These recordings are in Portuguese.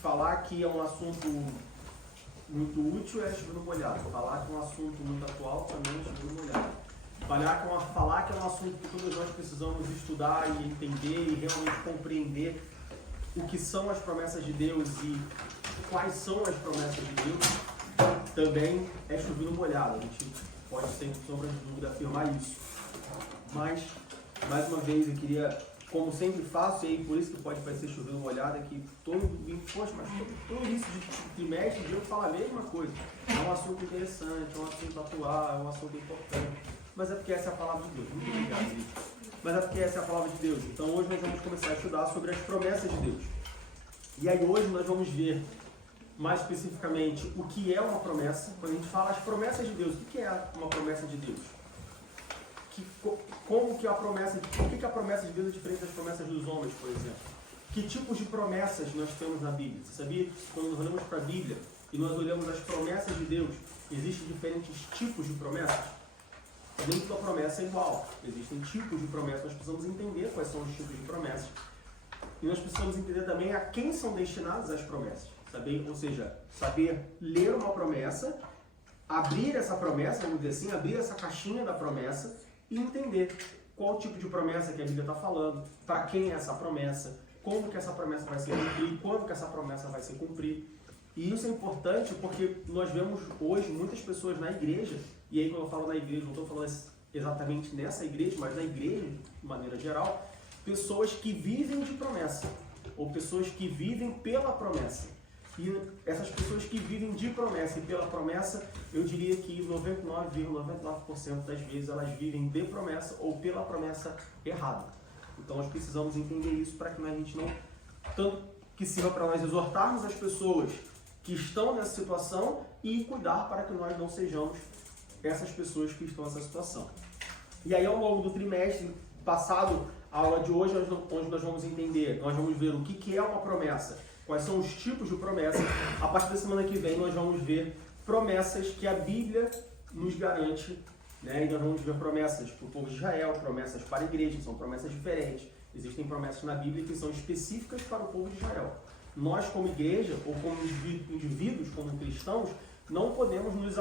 falar que é um assunto muito útil é chover no molhado. Falar que é um assunto muito atual também é chover no molhado. Falar que é um assunto que todos nós precisamos estudar e entender e realmente compreender o que são as promessas de Deus e quais são as promessas de Deus, também é chover no molhado. A gente pode, sem sombra de dúvida, afirmar isso. Mas, mais uma vez, eu queria, como sempre faço, e aí por isso que pode parecer chover no molhado, é que todo início de trimestre eu falo a mesma coisa. É um assunto interessante, é um assunto atual, é um assunto importante. Mas é porque essa é a palavra de Deus. Muito obrigado, Luiz. Mas é porque essa é a palavra de Deus. Então hoje nós vamos começar a estudar sobre as promessas de Deus. E aí hoje nós vamos ver mais especificamente o que é uma promessa. Quando a gente fala as promessas de Deus, o que é uma promessa de Deus? Como que a promessa, por que a promessa de Deus é diferente das promessas dos homens, por exemplo? Que tipos de promessas nós temos na Bíblia? Você sabia que quando nós olhamos para a Bíblia e nós olhamos as promessas de Deus, existem diferentes tipos de promessas? Nem toda promessa é igual. Existem tipos de promessas. Nós precisamos entender quais são os tipos de promessas. E nós precisamos entender também a quem são destinadas as promessas. Ou seja, saber ler uma promessa, abrir essa promessa, vamos dizer assim, abrir essa caixinha da promessa e entender qual tipo de promessa que a Bíblia está falando, para quem é essa promessa, como que essa promessa vai ser cumprida, quando que essa promessa vai se cumprir. E isso é importante porque nós vemos hoje muitas pessoas na igreja, e aí quando eu falo na igreja, não estou falando exatamente nessa igreja, mas na igreja, de maneira geral, pessoas que vivem de promessa, ou pessoas que vivem pela promessa. E essas pessoas que vivem de promessa e pela promessa, eu diria que 99,99% das vezes elas vivem de promessa ou pela promessa errada. Então nós precisamos entender isso para que a gente não, tanto que sirva para nós exortarmos as pessoas que estão nessa situação e cuidar para que nós não sejamos essas pessoas que estão nessa situação. E aí ao longo do trimestre passado, a aula de hoje, onde nós vamos entender, nós vamos ver o que é uma promessa, quais são os tipos de promessas. A partir da semana que vem nós vamos ver promessas que a Bíblia nos garante, né? E nós vamos ver promessas para o povo de Israel, promessas para a igreja, são promessas diferentes. Existem promessas na Bíblia que são específicas para o povo de Israel. Nós como igreja, ou como indivíduos, como cristãos, não podemos nos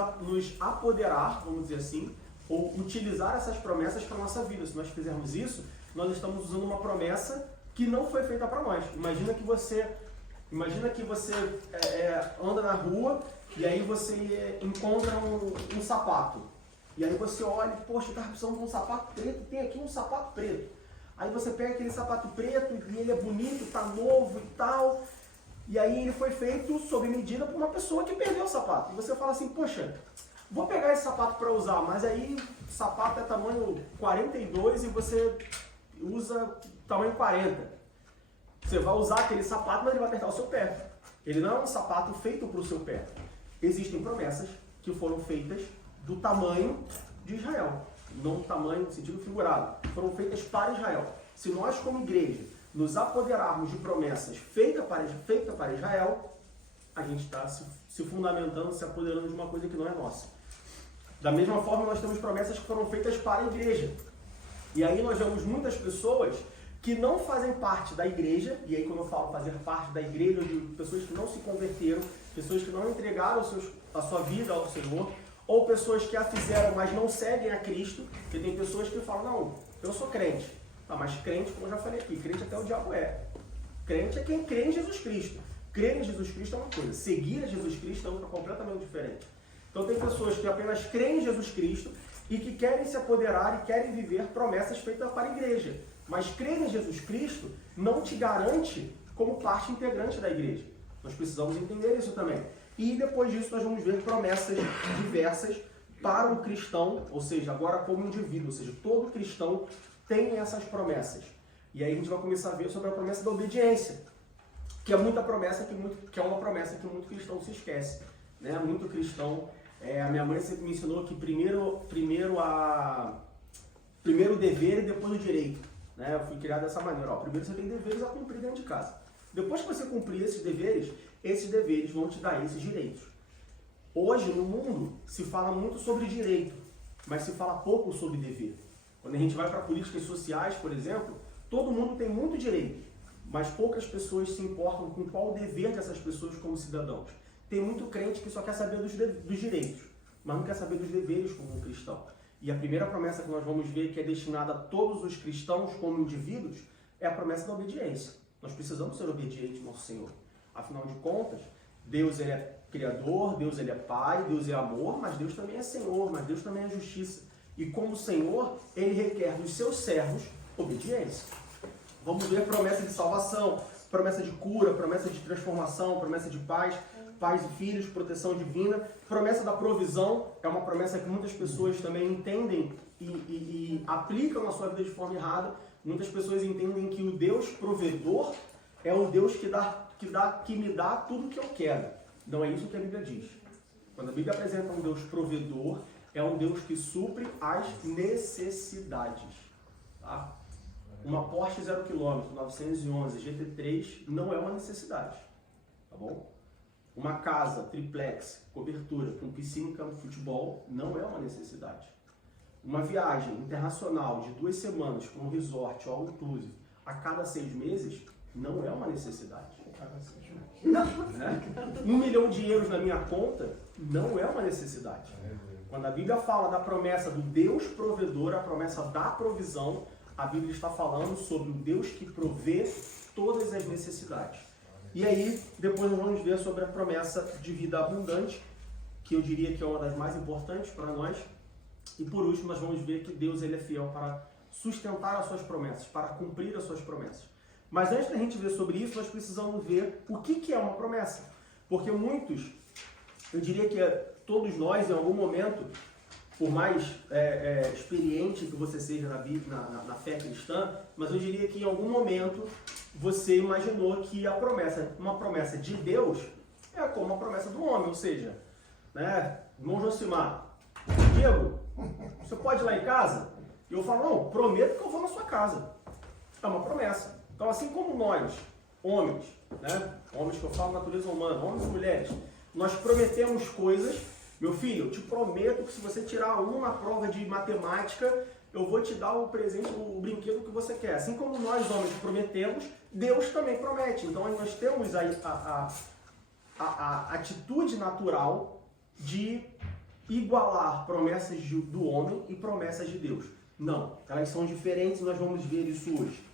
apoderar, vamos dizer assim, ou utilizar essas promessas para a nossa vida. Se nós fizermos isso, nós estamos usando uma promessa que não foi feita para nós. Imagina que você anda na rua e aí você encontra um sapato. E aí você olha, poxa, eu estava precisando de um sapato preto, tem aqui um sapato preto. Aí você pega aquele sapato preto e ele é bonito, está novo e tal. E aí ele foi feito sob medida por uma pessoa que perdeu o sapato. E você fala assim, poxa, vou pegar esse sapato para usar, mas aí o sapato é tamanho 42 e você usa tamanho 40. Você vai usar aquele sapato, mas ele vai apertar o seu pé. Ele não é um sapato feito para o seu pé. Existem promessas que foram feitas do tamanho de Israel. Não do tamanho no sentido figurado. Foram feitas para Israel. Se nós, como igreja, nos apoderarmos de promessas feitas para Israel, a gente está se fundamentando, se apoderando de uma coisa que não é nossa. Da mesma forma, nós temos promessas que foram feitas para a igreja. E aí nós vemos muitas pessoas que não fazem parte da igreja, e aí quando eu falo fazer parte da igreja, eu digo pessoas que não se converteram, pessoas que não entregaram a sua vida ao Senhor, ou pessoas que a fizeram, mas não seguem a Cristo, porque tem pessoas que falam, não, eu sou crente. Ah, mas crente, como eu já falei aqui, crente até o diabo é. Crente é quem crê em Jesus Cristo. Crer em Jesus Cristo é uma coisa, seguir a Jesus Cristo é outra completamente diferente. Então tem pessoas que apenas creem em Jesus Cristo e que querem se apoderar e querem viver promessas feitas para a igreja. Mas crer em Jesus Cristo não te garante como parte integrante da igreja. Nós precisamos entender isso também. E depois disso nós vamos ver promessas diversas para o cristão, ou seja, agora como indivíduo, ou seja, todo cristão tem essas promessas. E aí a gente vai começar a ver sobre a promessa da obediência, que é muita promessa que é uma promessa que muito cristão se esquece, né? Muito cristão, a minha mãe sempre me ensinou que primeiro o dever e depois o direito, né? Eu fui criado dessa maneira, primeiro você tem deveres a cumprir dentro de casa. Depois que você cumprir esses deveres vão te dar esses direitos. Hoje no mundo se fala muito sobre direito, mas se fala pouco sobre dever. Quando a gente vai para políticas sociais, por exemplo, todo mundo tem muito direito, mas poucas pessoas se importam com qual o dever dessas pessoas como cidadãos. Tem muito crente que só quer saber dos direitos, mas não quer saber dos deveres como um cristão. E a primeira promessa que nós vamos ver, que é destinada a todos os cristãos como indivíduos, é a promessa da obediência. Nós precisamos ser obedientes ao nosso Senhor. Afinal de contas, Deus ele é Criador, Deus ele é Pai, Deus é amor, mas Deus também é Senhor, mas Deus também é justiça. E como Senhor, Ele requer dos seus servos obediência. Vamos ver promessa de salvação, promessa de cura, promessa de transformação, promessa de paz, pais e filhos, proteção divina. Promessa da provisão é uma promessa que muitas pessoas também entendem e aplicam na sua vida de forma errada. Muitas pessoas entendem que o Deus provedor é o Deus que me dá tudo o que eu quero. Não é isso que a Bíblia diz. Quando a Bíblia apresenta um Deus provedor, é um Deus que supre as necessidades. Tá? Uma Porsche 0 km, 911, GT3 não é uma necessidade. Tá bom? Uma casa triplex, cobertura, com piscina e campo de futebol, não é uma necessidade. Uma viagem internacional de 2 semanas para um resort all inclusive a cada 6 meses, não é uma necessidade. Não. Né? 1 milhão de euros na minha conta não é uma necessidade. Quando a Bíblia fala da promessa do Deus provedor, a promessa da provisão, a Bíblia está falando sobre o Deus que provê todas as necessidades. E aí, depois nós vamos ver sobre a promessa de vida abundante, que eu diria que é uma das mais importantes para nós. E por último, nós vamos ver que Deus ele é fiel para sustentar as suas promessas, para cumprir as suas promessas. Mas antes da gente ver sobre isso, nós precisamos ver o que é uma promessa. Porque muitos, eu diria que todos nós, em algum momento, por mais experiente que você seja na fé cristã, mas eu diria que em algum momento você imaginou que uma promessa de Deus é como uma promessa do homem, ou seja, né, irmão Josimar, Diego, você pode ir lá em casa? E eu falo, não, prometo que eu vou na sua casa. É uma promessa. Então, assim como nós, homens, né, homens que eu falo natureza humana, homens e mulheres, nós prometemos coisas. Meu filho, eu te prometo que se você tirar na prova de matemática, eu vou te dar o presente, o brinquedo que você quer. Assim como nós, homens, prometemos, Deus também promete. Então, nós temos a atitude natural de igualar promessas do homem e promessas de Deus. Não, elas são diferentes e nós vamos ver isso hoje.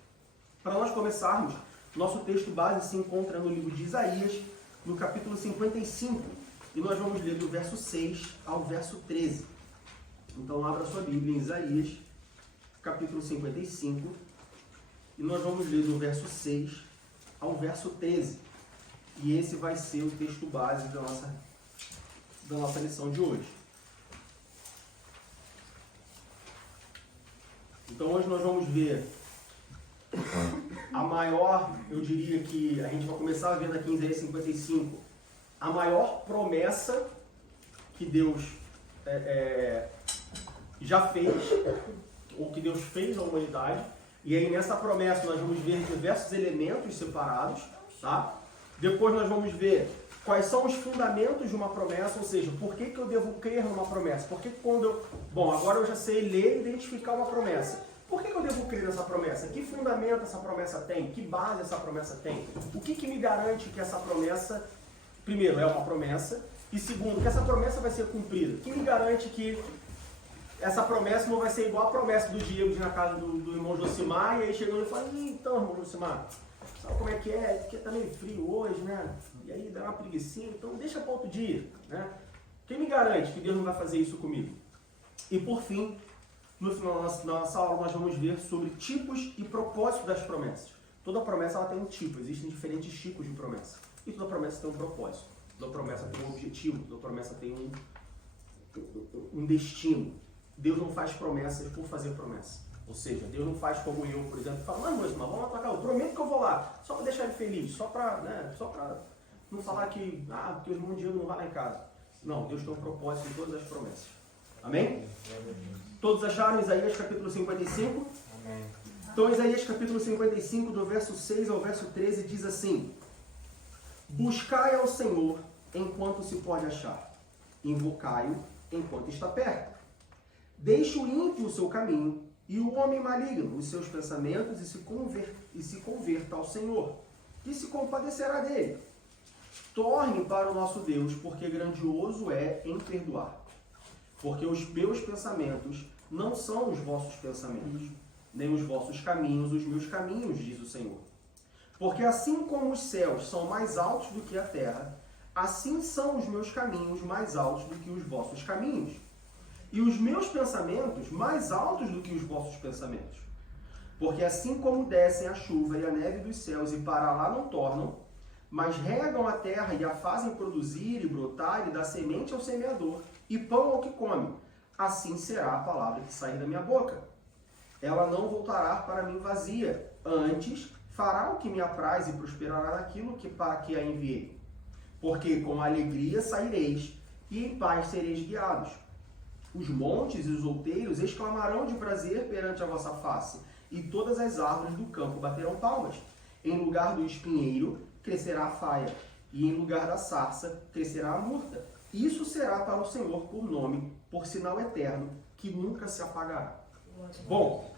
Para nós começarmos, nosso texto base se encontra no livro de Isaías, no capítulo 55, e nós vamos ler do verso 6 ao verso 13. Então, abra sua Bíblia em Isaías, capítulo 55, e nós vamos ler do verso 6 ao verso 13. E esse vai ser o texto base da nossa lição de hoje. Então, hoje nós vamos ver a maior, eu diria que a gente vai começar vendo aqui em Isaías 55, a maior promessa que Deus já fez, ou que Deus fez à humanidade. E aí nessa promessa nós vamos ver diversos elementos separados, tá? Depois nós vamos ver quais são os fundamentos de uma promessa, ou seja, por que eu devo crer numa promessa? Por que quando eu... Bom, agora eu já sei ler e identificar uma promessa. Por que eu devo crer nessa promessa? Que fundamento essa promessa tem? Que base essa promessa tem? O que me garante que essa promessa, primeiro, é uma promessa, e segundo, que essa promessa vai ser cumprida? Que me garante que essa promessa não vai ser igual a promessa do Diego de ir na casa do irmão Josimar, e aí chegou e falou, então, irmão Josimar, sabe como é que é? Porque tá meio frio hoje, né? E aí dá uma preguicinha, então deixa para outro dia, né? Quem me garante que Deus não vai fazer isso comigo? E por fim, no final da nossa aula, nós vamos ver sobre tipos e propósitos das promessas. Toda promessa ela tem um tipo, existem diferentes tipos de promessa. E toda promessa tem um propósito, toda promessa tem um objetivo, toda promessa tem um destino. Deus não faz promessas por fazer promessa. Ou seja, Deus não faz como eu, por exemplo, fala, mas vamos lá pra cá, eu prometo que eu vou lá, só para deixar ele feliz, só para não falar que, porque o irmão Diego não vai lá em casa. Não, Deus tem um propósito em todas as promessas. Amém? Todos acharam Isaías capítulo 55? Amém. Então, Isaías capítulo 55, do verso 6 ao verso 13, diz assim: buscai ao Senhor enquanto se pode achar, invocai-o enquanto está perto. Deixe o ímpio o seu caminho e o homem maligno os seus pensamentos e se converta ao Senhor, que se compadecerá dele. Torne para o nosso Deus, porque grandioso é em perdoar. Porque os meus pensamentos não são os vossos pensamentos, nem os vossos caminhos os meus caminhos, diz o Senhor. Porque assim como os céus são mais altos do que a terra, assim são os meus caminhos mais altos do que os vossos caminhos, e os meus pensamentos mais altos do que os vossos pensamentos. Porque assim como descem a chuva e a neve dos céus e para lá não tornam, mas regam a terra e a fazem produzir e brotar e dar semente ao semeador e pão ao que come, assim será a palavra que sair da minha boca. Ela não voltará para mim vazia, antes fará o que me apraz e prosperará naquilo para que a enviei. Porque com alegria saireis e em paz sereis guiados. Os montes e os outeiros exclamarão de prazer perante a vossa face, e todas as árvores do campo baterão palmas. Em lugar do espinheiro crescerá a faia, e em lugar da sarça crescerá a murta. Isso será para o Senhor por nome, por sinal eterno, que nunca se apagará. Bom,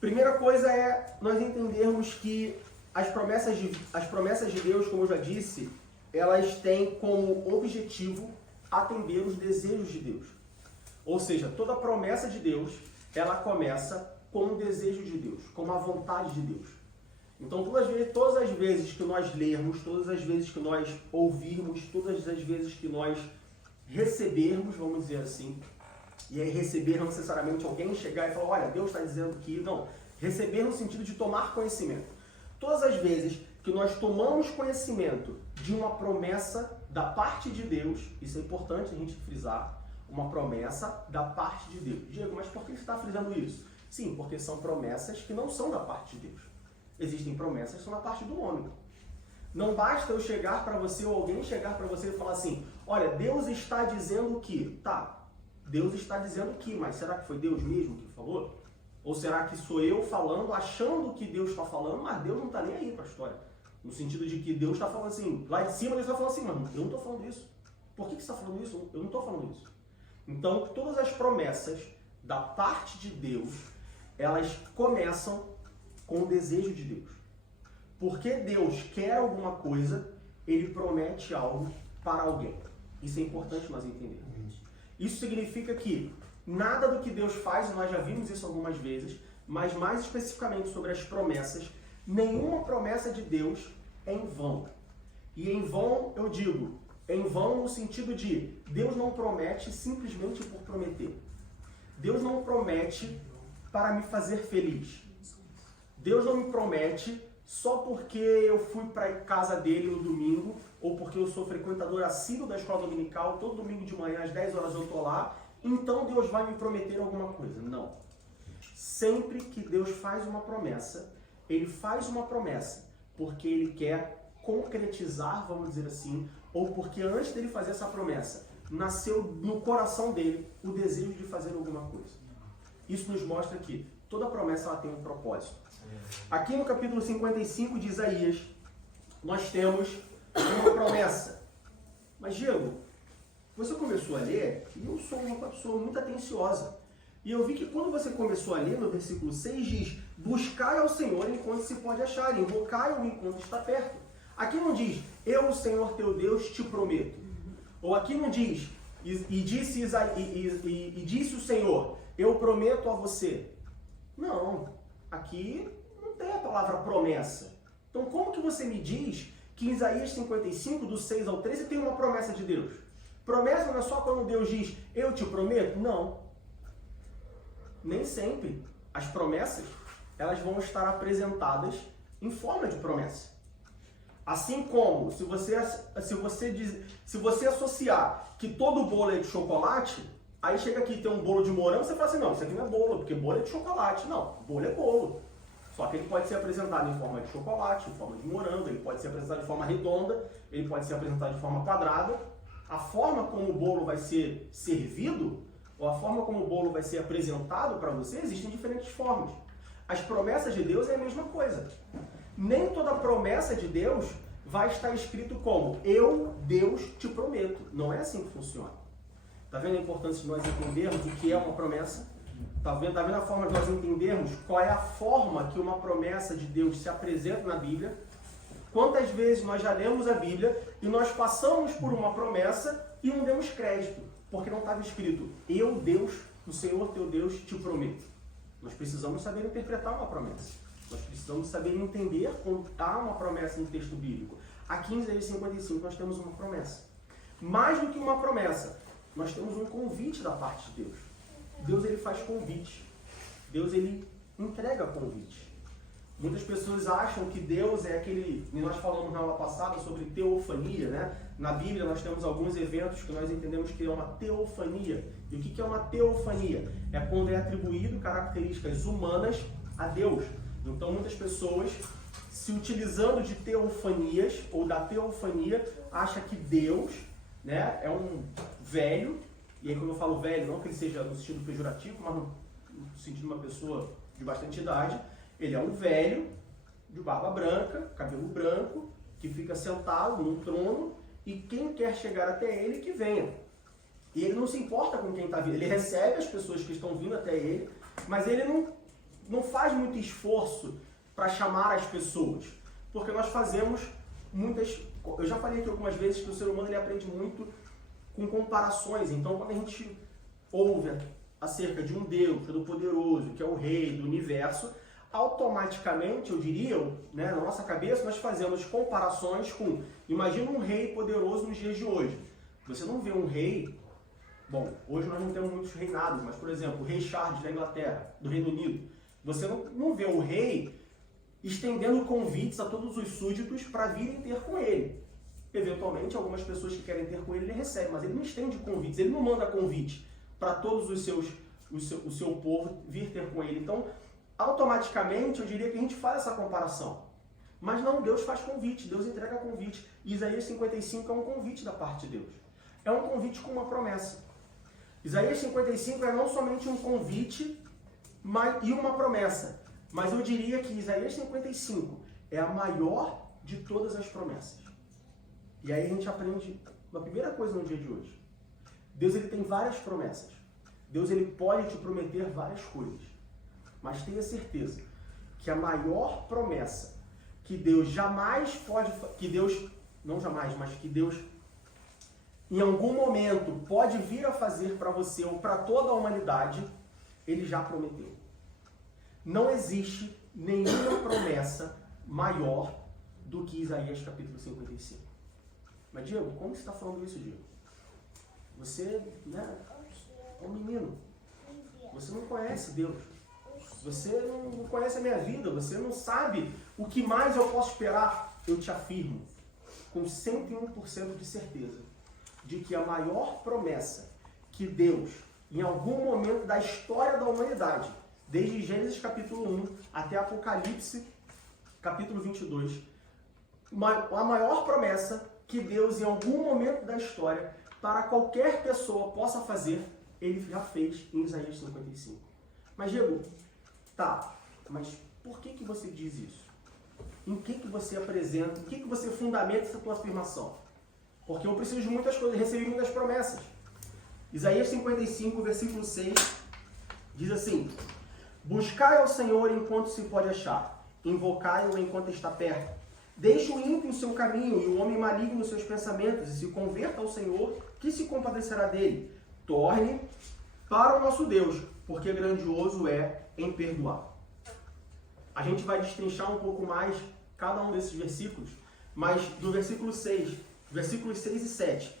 primeira coisa é nós entendermos que as promessas de Deus, como eu já disse, elas têm como objetivo atender os desejos de Deus. Ou seja, toda promessa de Deus, ela começa com o desejo de Deus, com a vontade de Deus. Então, todas as vezes que nós lermos, todas as vezes que nós ouvirmos, todas as vezes que nós recebermos, vamos dizer assim, e aí receber não necessariamente alguém chegar e falar, olha, Deus está dizendo que... Não, receber no sentido de tomar conhecimento. Todas as vezes que nós tomamos conhecimento de uma promessa da parte de Deus, isso é importante a gente frisar, uma promessa da parte de Deus. Diego, mas por que você está frisando isso? Sim, porque são promessas que não são da parte de Deus. Existem promessas que são da parte do homem. Não basta eu chegar para você ou alguém chegar para você e falar assim, olha, Deus está dizendo que... Tá, Deus está dizendo que, mas será que foi Deus mesmo que falou? Ou será que sou eu falando, achando que Deus está falando, mas Deus não está nem aí para a história? No sentido de que Deus está falando assim, lá em cima Deus está falando assim, mas eu não estou falando isso. Por que você está falando isso? Eu não estou falando isso. Então, todas as promessas da parte de Deus, elas começam com o desejo de Deus. Porque Deus quer alguma coisa, Ele promete algo para alguém. Isso é importante nós entendermos. Isso significa que nada do que Deus faz, nós já vimos isso algumas vezes, mas mais especificamente sobre as promessas, nenhuma promessa de Deus é em vão. E em vão, eu digo, em vão no sentido de Deus não promete simplesmente por prometer. Deus não promete para me fazer feliz. Deus não me promete só porque eu fui para a casa dele no domingo, ou porque eu sou frequentador assíduo da escola dominical, todo domingo de manhã às 10 horas eu estou lá, então Deus vai me prometer alguma coisa. Não. Sempre que Deus faz uma promessa, Ele faz uma promessa porque Ele quer concretizar, vamos dizer assim, ou porque antes dele fazer essa promessa, nasceu no coração dele o desejo de fazer alguma coisa. Isso nos mostra que toda promessa ela tem um propósito. Aqui no capítulo 55 de Isaías, nós temos uma promessa. Mas, Diego, você começou a ler, e eu sou uma pessoa muito atenciosa. E eu vi que quando você começou a ler, no versículo 6 diz, buscai ao Senhor enquanto se pode achar, invocai-o enquanto está perto. Aqui não diz, eu, o Senhor teu Deus, te prometo. Ou aqui não diz, e disse o Senhor, eu prometo a você. Não, aqui não tem a palavra promessa. Então como que você me diz que em Isaías 55, do 6 ao 13, tem uma promessa de Deus? Promessa não é só quando Deus diz, eu te prometo? Não. Nem sempre. As promessas, elas vão estar apresentadas em forma de promessa. Assim como, se você associar que todo bolo é de chocolate, aí chega aqui e tem um bolo de morango, você fala assim, não, isso aqui não é bolo, porque bolo é de chocolate. Não, bolo é bolo. Só que ele pode ser apresentado em forma de chocolate, em forma de morango, ele pode ser apresentado de forma redonda, ele pode ser apresentado de forma quadrada. A forma como o bolo vai ser servido, ou a forma como o bolo vai ser apresentado para você, existem diferentes formas. As promessas de Deus é a mesma coisa. Nem toda promessa de Deus vai estar escrito como eu, Deus, te prometo. Não é assim que funciona. Está vendo a importância de nós entendermos o que é uma promessa? Tá vendo a forma de nós entendermos qual é a forma que uma promessa de Deus se apresenta na Bíblia? Quantas vezes nós já lemos a Bíblia e nós passamos por uma promessa e não demos crédito, porque não estava escrito, eu, Deus, o Senhor teu Deus, te prometo. Nós precisamos saber interpretar uma promessa. Nós precisamos saber entender quando há uma promessa no texto bíblico. Aqui em Isaías 55 nós temos uma promessa. Mais do que uma promessa, nós temos um convite da parte de Deus. Deus ele faz convite. Deus ele entrega convite. Muitas pessoas acham que Deus é aquele... E nós falamos na aula passada sobre teofania, né? Na Bíblia nós temos alguns eventos que nós entendemos que é uma teofania. E o que é uma teofania? É quando é atribuído características humanas a Deus. Então muitas pessoas, se utilizando de teofanias ou da teofania, acham que Deus, né, é um velho. E aí quando eu falo velho, não que ele seja no sentido pejorativo, mas no sentido de uma pessoa de bastante idade. Ele é um velho, de barba branca, cabelo branco, que fica sentado num trono e quem quer chegar até ele, que venha. E ele não se importa com quem está vindo, ele recebe as pessoas que estão vindo até ele, mas ele não faz muito esforço para chamar as pessoas, porque nós fazemos muitas... Eu já falei aqui algumas vezes que o ser humano ele aprende muito com comparações, então quando a gente ouve acerca de um Deus todo-poderoso, que é o rei do universo, automaticamente, eu diria, né, na nossa cabeça, nós fazemos comparações com... Imagina um rei poderoso nos dias de hoje. Você não vê um rei... Bom, hoje nós não temos muitos reinados, mas, por exemplo, o rei Charles da Inglaterra, do Reino Unido. Você não vê o rei estendendo convites a todos os súditos para virem ter com ele. Eventualmente, algumas pessoas que querem ter com ele, ele recebe, mas ele não estende convites, ele não manda convite para todos o seu povo vir ter com ele. Então, automaticamente, eu diria que a gente faz essa comparação. Mas não, Deus faz convite, Deus entrega convite. Isaías 55 é um convite da parte de Deus. É um convite com uma promessa. Isaías 55 é não somente um convite e uma promessa, mas eu diria que Isaías 55 é a maior de todas as promessas. E aí a gente aprende uma primeira coisa no dia de hoje. Deus ele tem várias promessas. Deus ele pode te prometer várias coisas. Mas tenha certeza que a maior promessa que Deus jamais pode... Que Deus, não jamais, mas que Deus em algum momento pode vir a fazer para você ou para toda a humanidade, ele já prometeu. Não existe nenhuma promessa maior do que Isaías capítulo 55. Mas Diego, como você está falando isso, Diego? Você, né, é um menino. Você não conhece Deus. Você não conhece a minha vida, você não sabe o que mais eu posso esperar. Eu te afirmo, com 101% de certeza, de que a maior promessa que Deus, em algum momento da história da humanidade, desde Gênesis capítulo 1 até Apocalipse capítulo 22, a maior promessa que Deus, em algum momento da história, para qualquer pessoa possa fazer, ele já fez em Isaías 55. Mas Diego, tá, mas por que você diz isso? Em que você apresenta, em que você fundamenta essa tua afirmação? Porque eu preciso de muitas coisas, recebi muitas promessas. Isaías 55, versículo 6, diz assim: buscai ao Senhor enquanto se pode achar, invocai-o enquanto está perto. Deixe o ímpio o seu caminho e o homem maligno os seus pensamentos, e se converta ao Senhor, que se compadecerá dele. Torne para o nosso Deus, porque grandioso é em perdoar. A gente vai destrinchar um pouco mais cada um desses versículos, mas do versículo 6, versículos 6 e 7.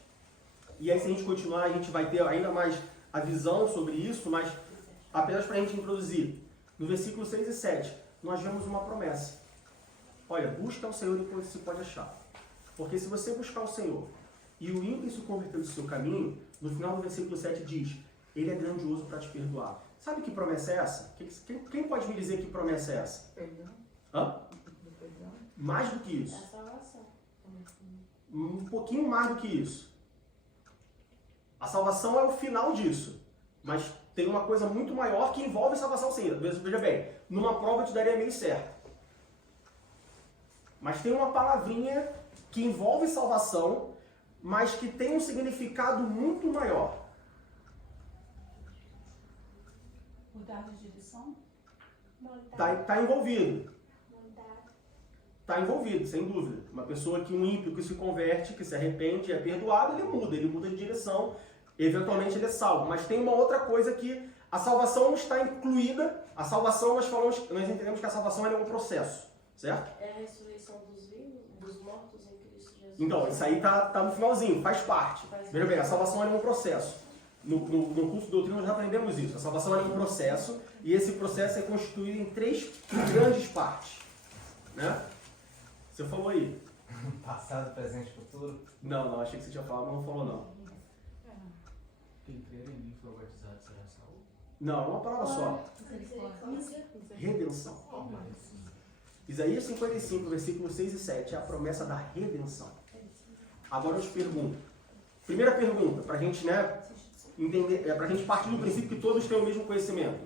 E aí, se a gente continuar, a gente vai ter ainda mais a visão sobre isso, mas apenas para a gente introduzir. No versículo 6 e 7, nós vemos uma promessa. Olha, busca o Senhor enquanto se pode achar. Porque se você buscar o Senhor e o ímpio se converter do seu caminho, no final do versículo 7 diz, ele é grandioso para te perdoar. Sabe que promessa é essa? Quem pode me dizer que promessa é essa? Perdão. Hã? Perdão. Mais do que isso. É a salvação. Um pouquinho mais do que isso. A salvação é o final disso. Mas tem uma coisa muito maior que envolve salvação sim. Veja bem, numa prova eu te daria meio certo. Mas tem uma palavrinha que envolve salvação, mas que tem um significado muito maior. O Mudar de direção? Tá envolvido. Está envolvido, sem dúvida. Uma pessoa um ímpio que se converte, que se arrepende, é perdoado, ele muda de direção, eventualmente ele é salvo. Mas tem uma outra coisa que a salvação não está incluída. A salvação, nós entendemos que a salvação é um processo, certo? É a ressurreição dos vivos, dos mortos em Cristo Jesus. Então, isso aí tá no finalzinho, faz parte. Veja bem, a salvação é um processo. No curso de doutrina nós já aprendemos isso. A salvação é um processo e esse processo é constituído em 3 grandes partes, né? Você falou aí. Passado, presente, futuro? Não, achei que você tinha falado, mas não falou não. Quem crer em mim for batizado será salvo? Não, é uma palavra só. Redenção. Isaías 55, versículos 6 e 7 é a promessa da redenção. Agora eu te pergunto. Primeira pergunta, para a gente entender, para a gente partir do princípio que todos têm o mesmo conhecimento.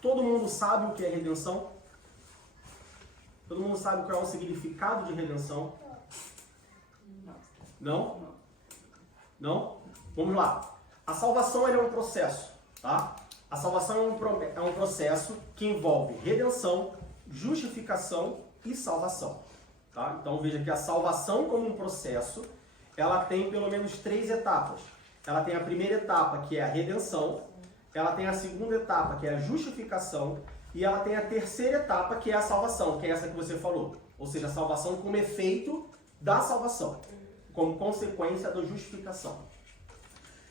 Todo mundo sabe o que é redenção? Todo mundo sabe qual é o significado de redenção? Não? Não? Vamos lá. A salvação é um processo, tá? A salvação é um processo que envolve redenção, justificação e salvação, tá? Então veja que a salvação como um processo, ela tem pelo menos 3 etapas. Ela tem a primeira etapa, que é a redenção, ela tem a segunda etapa, que é a justificação, e ela tem a terceira etapa, que é a salvação, que é essa que você falou. Ou seja, a salvação como efeito da salvação, como consequência da justificação.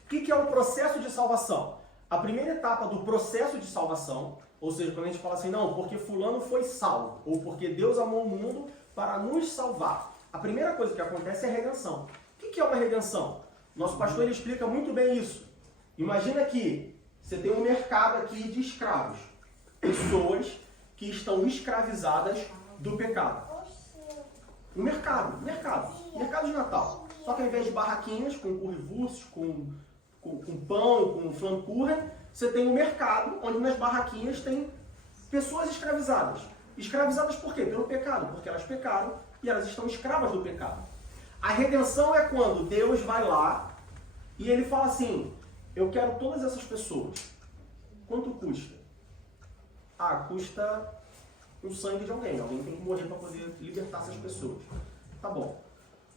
O que é o processo de salvação? A primeira etapa do processo de salvação, ou seja, quando a gente fala assim, não, porque fulano foi salvo, ou porque Deus amou o mundo para nos salvar. A primeira coisa que acontece é a redenção. O que é uma redenção? Nosso pastor ele explica muito bem isso. Imagina que você tem um mercado aqui de escravos. Pessoas que estão escravizadas do pecado. Um mercado de Natal. Só que ao invés de barraquinhas com currywurst, com pão, com flancurra, você tem um mercado onde nas barraquinhas tem pessoas escravizadas. Escravizadas por quê? Pelo pecado, porque elas pecaram e elas estão escravas do pecado. A redenção é quando Deus vai lá e ele fala assim, eu quero todas essas pessoas. Quanto custa? Custa o sangue de alguém. Alguém tem que morrer para poder libertar essas pessoas. Tá bom.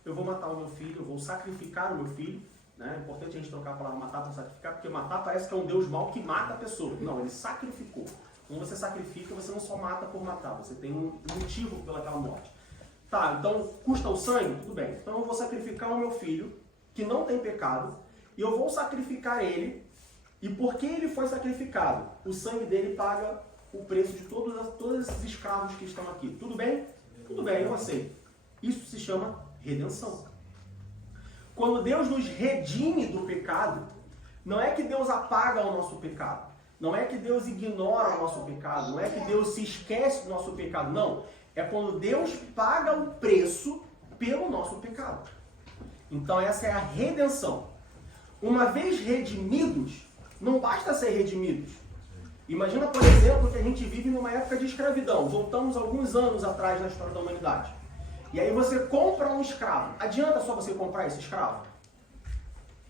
Eu vou matar o meu filho, eu vou sacrificar o meu filho. Né? É importante a gente trocar a palavra matar para sacrificar, porque matar parece que é um Deus mau que mata a pessoa. Não, ele sacrificou. Quando você sacrifica, você não só mata por matar, você tem um motivo pelaquela morte. Tá, então custa o sangue? Tudo bem. Então eu vou sacrificar o meu filho, que não tem pecado, e eu vou sacrificar ele, e porque ele foi sacrificado, o sangue dele paga o preço de todos esses escravos que estão aqui. Tudo bem? Tudo bem, eu aceito. Isso se chama redenção. Quando Deus nos redime do pecado, não é que Deus apaga o nosso pecado. Não é que Deus ignora o nosso pecado. Não é que Deus se esquece do nosso pecado. Não. É quando Deus paga o preço pelo nosso pecado. Então essa é a redenção. Uma vez redimidos, não basta ser redimidos. Imagina, por exemplo, que a gente vive numa época de escravidão. Voltamos alguns anos atrás na história da humanidade. E aí você compra um escravo. Adianta só você comprar esse escravo?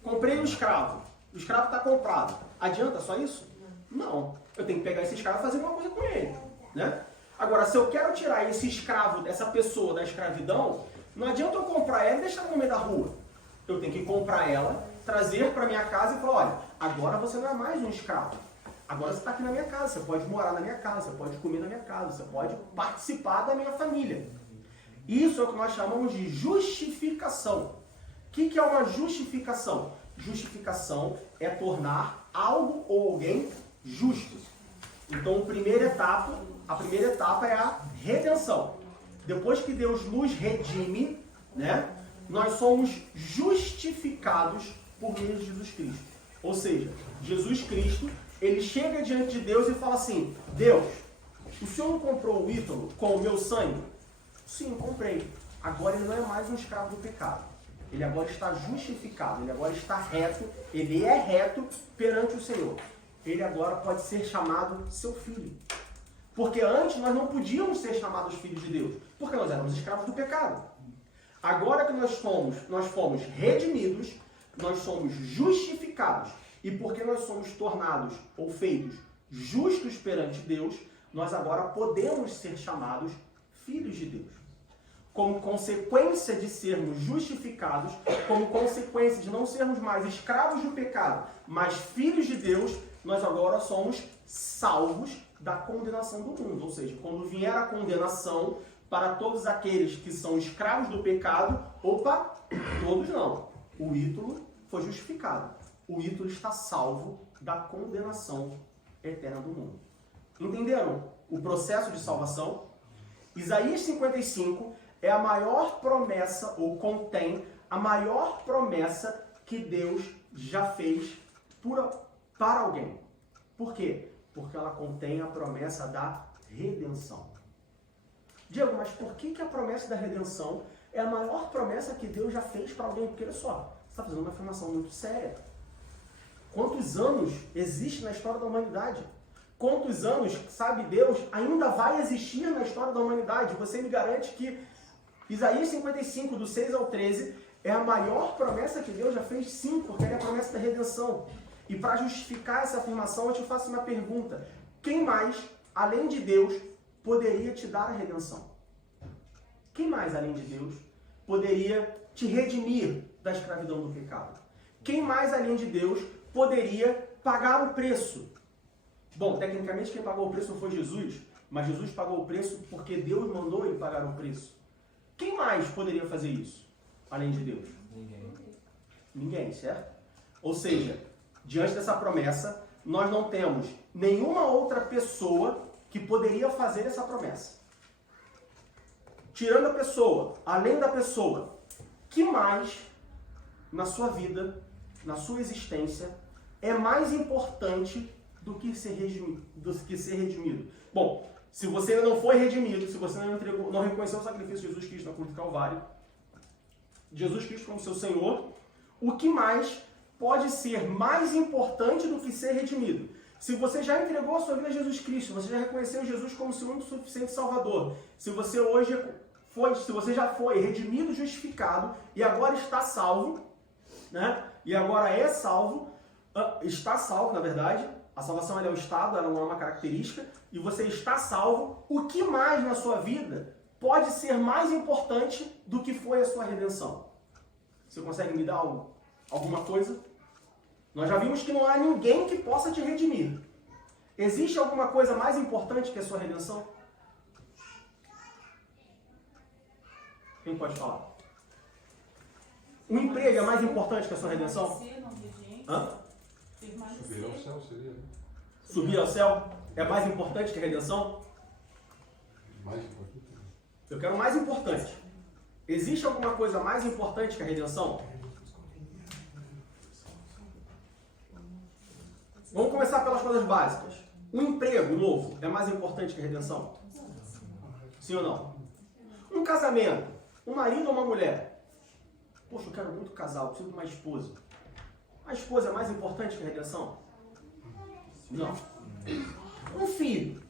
Comprei um escravo. O escravo está comprado. Adianta só isso? Não. Eu tenho que pegar esse escravo e fazer uma coisa com ele. Né? Agora, se eu quero tirar esse escravo, essa pessoa da escravidão, não adianta eu comprar ela e deixar ela no meio da rua. Eu tenho que comprar ela, trazer para minha casa e falar, olha, agora você não é mais um escravo. Agora você está aqui na minha casa, você pode morar na minha casa, você pode comer na minha casa, você pode participar da minha família. Isso é o que nós chamamos de justificação. O que é uma justificação? Justificação é tornar algo ou alguém justo. Então a primeira etapa é a redenção. Depois que Deus nos redime, né, nós somos justificados por meio de Jesus Cristo. Ou seja, Jesus Cristo, ele chega diante de Deus e fala assim, Deus, o Senhor não comprou o Ítalo com o meu sangue? Sim, comprei. Agora ele não é mais um escravo do pecado. Ele agora está justificado, ele agora está reto, ele é reto perante o Senhor. Ele agora pode ser chamado seu filho. Porque antes nós não podíamos ser chamados filhos de Deus, porque nós éramos escravos do pecado. Agora que nós fomos redimidos, nós somos justificados. E porque nós somos tornados ou feitos justos perante Deus, nós agora podemos ser chamados filhos de Deus. Como consequência de sermos justificados, como consequência de não sermos mais escravos do pecado, mas filhos de Deus, nós agora somos salvos da condenação do mundo. Ou seja, quando vier a condenação para todos aqueles que são escravos do pecado, opa, todos não. O Ítalo foi justificado. O Ítalo está salvo da condenação eterna do mundo. Entenderam o processo de salvação? Isaías 55 é a maior promessa, ou contém a maior promessa que Deus já fez para alguém. Por quê? Porque ela contém a promessa da redenção. Diego, mas por que a promessa da redenção é a maior promessa que Deus já fez para alguém? Porque olha só, você está fazendo uma afirmação muito séria. Quantos anos existe na história da humanidade? Quantos anos, sabe Deus, ainda vai existir na história da humanidade? Você me garante que Isaías 55, do 6 ao 13, é a maior promessa que Deus já fez, sim, porque é a promessa da redenção. E para justificar essa afirmação, eu te faço uma pergunta. Quem mais, além de Deus, poderia te dar a redenção? Quem mais, além de Deus, poderia te redimir da escravidão do pecado? Quem mais, além de Deus, poderia pagar o preço? Bom, tecnicamente quem pagou o preço não foi Jesus, mas Jesus pagou o preço porque Deus mandou ele pagar o preço. Quem mais poderia fazer isso, além de Deus? Ninguém, certo? Ou seja, diante dessa promessa, nós não temos nenhuma outra pessoa que poderia fazer essa promessa. Tirando a pessoa, além da pessoa, que mais na sua vida, na sua existência, é mais importante do que ser redimido? Bom, se você ainda não foi redimido, se você não reconheceu o sacrifício de Jesus Cristo na cruz do Calvário, Jesus Cristo como seu Senhor, o que mais pode ser mais importante do que ser redimido? Se você já entregou a sua vida a Jesus Cristo, você já reconheceu Jesus como seu único suficiente Salvador, se você já foi redimido, justificado e agora está salvo, né? E agora é salvo, está salvo, na verdade. A salvação é o estado, ela não é uma característica, e você está salvo. O que mais na sua vida pode ser mais importante do que foi a sua redenção? Você consegue me dar alguma coisa? Nós já vimos que não há ninguém que possa te redimir. Existe alguma coisa mais importante que a sua redenção? Quem pode falar? Um emprego é mais importante que a sua redenção? Hã? Subir ao céu seria, né? Subir ao céu é mais importante que a redenção? Mais importante. Eu quero mais importante. Existe alguma coisa mais importante que a redenção? Vamos começar pelas coisas básicas. Um emprego novo é mais importante que a redenção? Sim ou não? Um casamento, um marido ou uma mulher? Poxa, eu quero muito casar, eu preciso de uma esposa. A esposa é mais importante que a redenção? Não. Um filho.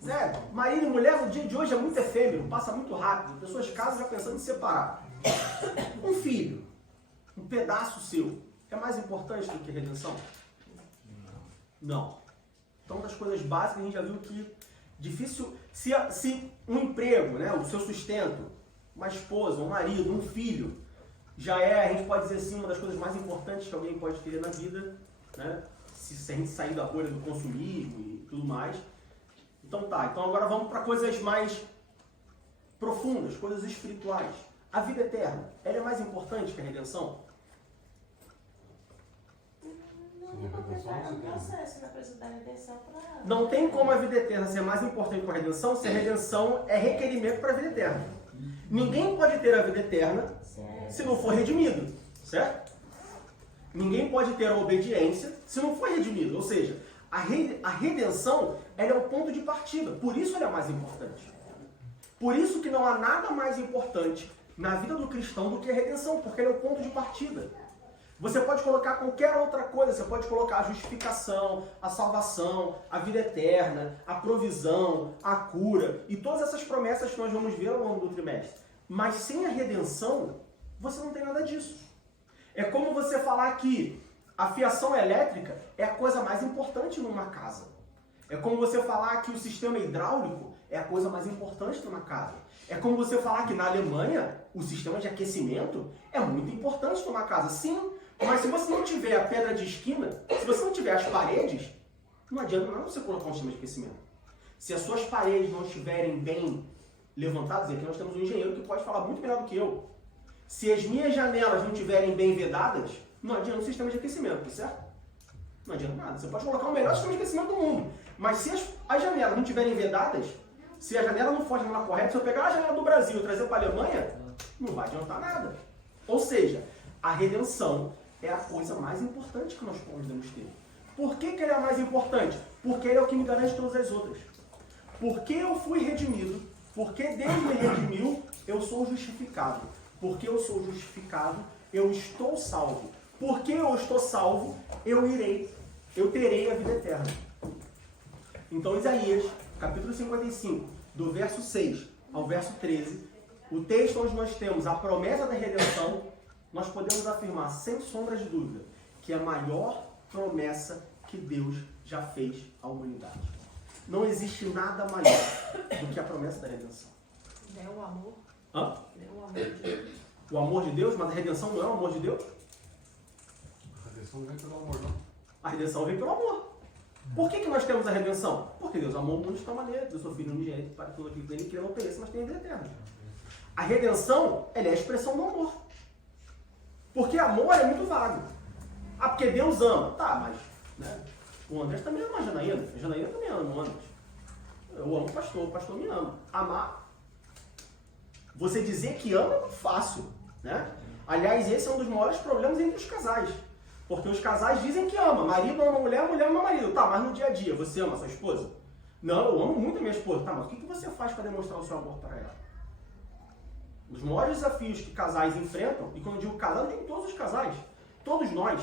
Sério, marido e mulher no dia de hoje é muito efêmero, passa muito rápido. Pessoas casam já pensando em separar. Um filho, um pedaço seu, é mais importante do que a redenção? Não. Então, das coisas básicas, a gente já viu que difícil... Se um emprego, né, o seu sustento, uma esposa, um marido, um filho, já é, a gente pode dizer assim, uma das coisas mais importantes que alguém pode ter na vida, né? Se a gente sair da bolha do consumismo e tudo mais. Então tá, então agora vamos para coisas mais profundas, coisas espirituais. A vida eterna, ela é mais importante que a redenção? Não tem como a vida eterna ser mais importante que a redenção se a redenção é requerimento para a vida eterna. Ninguém pode ter a vida eterna se não for redimido, certo? Ninguém pode ter a obediência se não for redimido. Ou seja, a redenção ela é o ponto de partida. Por isso ela é mais importante. Por isso que não há nada mais importante na vida do cristão do que a redenção, porque ela é o ponto de partida. Você pode colocar qualquer outra coisa, você pode colocar a justificação, a salvação, a vida eterna, a provisão, a cura e todas essas promessas que nós vamos ver ao longo do trimestre. Mas sem a redenção, você não tem nada disso. É como você falar que a fiação elétrica é a coisa mais importante numa casa. É como você falar que o sistema hidráulico é a coisa mais importante de uma casa. É como você falar que na Alemanha o sistema de aquecimento é muito importante para uma casa. Sim, mas se você não tiver a pedra de esquina, se você não tiver as paredes, não adianta nada você colocar um sistema de aquecimento. Se as suas paredes não estiverem bem levantadas, e aqui nós temos um engenheiro que pode falar muito melhor do que eu. Se as minhas janelas não estiverem bem vedadas, não adianta o sistema de aquecimento, certo? Não adianta nada. Você pode colocar o melhor sistema de aquecimento do mundo, mas se as janelas não estiverem vedadas, se a janela não for a janela correta, se eu pegar a janela do Brasil e trazer para a Alemanha, não vai adiantar nada. Ou seja, a redenção é a coisa mais importante que nós podemos ter. Por que ele é a mais importante? Porque ele é o que me garante todas as outras. Porque eu fui redimido, porque Deus me redimiu, eu sou justificado. Porque eu sou justificado, eu estou salvo. Porque eu estou salvo, eu terei a vida eterna. Então Isaías, capítulo 55, do verso 6 ao verso 13, o texto onde nós temos a promessa da redenção, nós podemos afirmar, sem sombra de dúvida, que é a maior promessa que Deus já fez à humanidade. Não existe nada maior do que a promessa da redenção. É o amor. Hã? É o amor de Deus. O amor de Deus, mas a redenção não é o amor de Deus? A redenção não vem pelo amor, não. A redenção vem pelo amor. Por que nós temos a redenção? Porque Deus amou o mundo de tal maneira, Deus seu Filho unigênito, para que todo aquele que nele crê não pereça, mas tenha vida eterna. A redenção, ela é a expressão do amor. Porque amor é muito vago. Ah, porque Deus ama. Tá, mas né, o André também ama a Janaína. A Janaína também ama o André. Eu amo o pastor me ama. Amar. Você dizer que ama é muito fácil, né? Aliás, esse é um dos maiores problemas entre os casais. Porque os casais dizem que ama. Marido ama mulher, mulher ama marido. Tá, mas no dia a dia, você ama sua esposa? Não, eu amo muito a minha esposa. Tá, mas o que você faz para demonstrar o seu amor para ela? Os maiores desafios que casais enfrentam, e quando eu digo casal, tem todos os casais, todos nós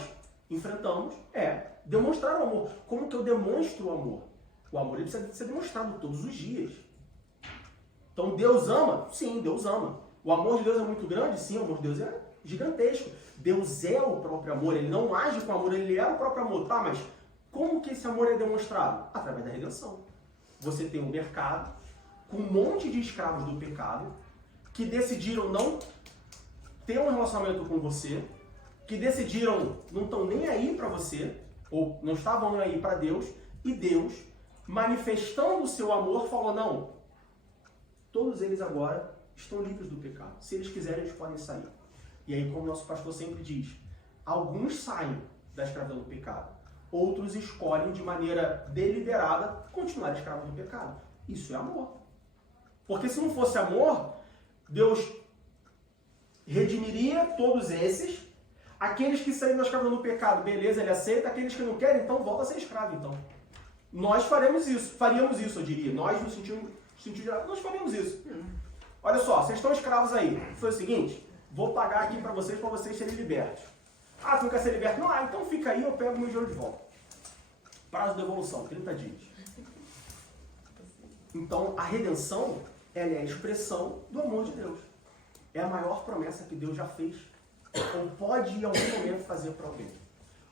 enfrentamos, é demonstrar o amor. Como que eu demonstro o amor? O amor ele precisa ser demonstrado todos os dias. Então Deus ama? Sim, Deus ama. O amor de Deus é muito grande? Sim, o amor de Deus é gigantesco. Deus é o próprio amor, ele não age com amor, ele é o próprio amor. Tá, mas como que esse amor é demonstrado? Através da redenção. Você tem um mercado com um monte de escravos do pecado que decidiram não ter um relacionamento com você, que decidiram não estão nem aí para você, ou não estavam nem aí para Deus, e Deus, manifestando o seu amor, falou, não, todos eles agora estão livres do pecado. Se eles quiserem, eles podem sair. E aí, como nosso pastor sempre diz, alguns saem da escravidão do pecado, outros escolhem de maneira deliberada continuar escravos do pecado. Isso é amor. Porque se não fosse amor, Deus redimiria todos esses, aqueles que saíram da escravidão do pecado, beleza, ele aceita, aqueles que não querem, então volta a ser escravo, então. Nós faríamos isso, eu diria, nós no sentido geral, nós faríamos isso. Olha só, vocês estão escravos aí, foi o seguinte, vou pagar aqui para vocês serem libertos. Ah, tu não quer ser liberto? Não, então fica aí, eu pego o meu dinheiro de volta. Prazo de devolução, 30 dias. Então, a redenção, ela é a expressão do amor de Deus. É a maior promessa que Deus já fez, ou pode em algum momento fazer para alguém.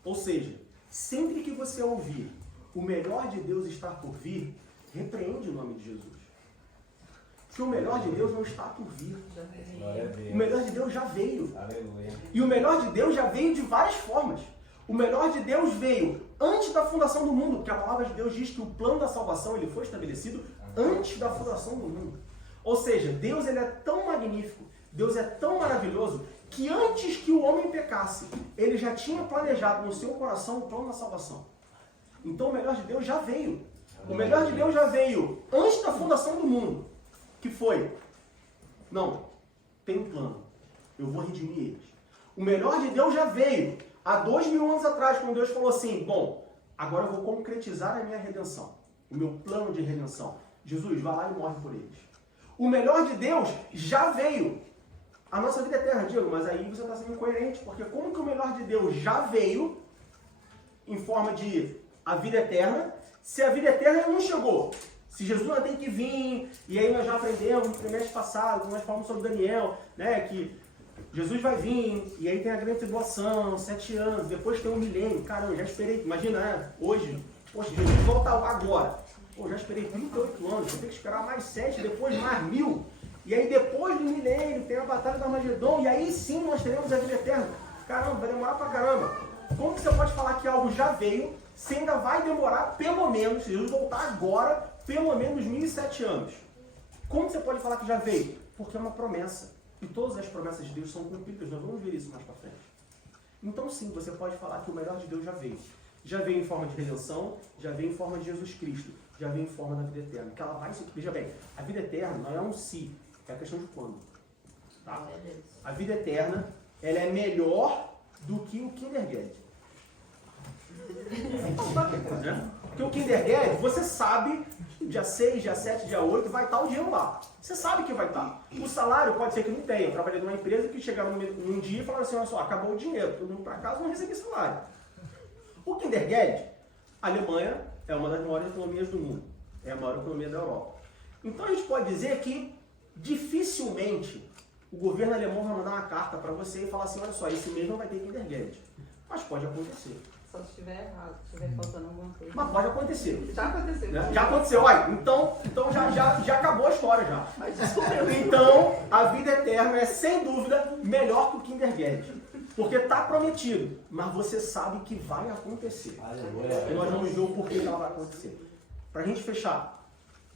Ou seja, sempre que você ouvir o melhor de Deus estar por vir, repreende o nome de Jesus. Porque o melhor de Deus não está por vir. O melhor de Deus já veio. Aleluia. E o melhor de Deus já veio de várias formas. O melhor de Deus veio antes da fundação do mundo, porque a palavra de Deus diz que o plano da salvação ele foi estabelecido antes da fundação do mundo. Ou seja, Deus ele é tão magnífico, Deus é tão maravilhoso, que antes que o homem pecasse, ele já tinha planejado no seu coração o plano da salvação. Então o melhor de Deus já veio. O melhor de Deus já veio antes da fundação do mundo. Que foi? Não, tem um plano. Eu vou redimir eles. O melhor de Deus já veio há 2000 anos atrás, quando Deus falou assim, bom, agora eu vou concretizar a minha redenção. O meu plano de redenção. Jesus, vai lá e morre por eles. O melhor de Deus já veio. A nossa vida eterna, Diego, mas aí você está sendo incoerente, porque como que o melhor de Deus já veio em forma de a vida eterna, se a vida eterna não chegou? Se Jesus não tem que vir, e aí nós já aprendemos no trimestre passado, nós falamos sobre Daniel, né, que Jesus vai vir, e aí tem a grande tribulação, 7 anos, depois tem um milênio, caramba, já esperei, imagina, né, hoje, Poxa, Jesus volta agora. Pô, já esperei 38 anos, vou ter que esperar mais 7, depois mais 1000. E aí depois do milênio tem a batalha do Armagedon, e aí sim nós teremos a vida eterna. Caramba, vai demorar pra caramba. Como que você pode falar que algo já veio, se ainda vai demorar pelo menos, se Jesus voltar agora, pelo menos 1007 anos? Como que você pode falar que já veio? Porque é uma promessa. E todas as promessas de Deus são cumpridas, nós vamos ver isso mais pra frente. Então sim, você pode falar que o melhor de Deus já veio. Já veio em forma de redenção, já veio em forma de Jesus Cristo, já veio em forma da vida eterna. Que ela vai se... Veja bem, a vida eterna não é um si, é a questão de quando. Tá? A vida eterna, ela é melhor do que o Kindergarten. Porque o Kindergarten, você sabe, dia 6, dia 7, dia 8, vai estar o dinheiro lá. Você sabe que vai estar. O salário pode ser que não tenha. Eu trabalhei numa empresa que chegaram num dia e falaram assim, olha só, acabou o dinheiro, todo mundo para casa, não recebi salário. O Kindergarten, a Alemanha é uma das maiores economias do mundo. É a maior economia da Europa. Então a gente pode dizer que dificilmente o governo alemão vai mandar uma carta para você e falar assim, olha só, esse mês não vai ter Kindergarten. Mas pode acontecer. Só se estiver errado, se estiver faltando alguma coisa. Mas pode acontecer. Já aconteceu. Né? Já aconteceu. Olha, então já acabou a história já. Mas isso mesmo. Então, a vida eterna é, sem dúvida, melhor que o Kindergarten. Porque está prometido, mas você sabe que vai acontecer. E nós vamos ver o porquê que ela vai acontecer. Para a gente fechar,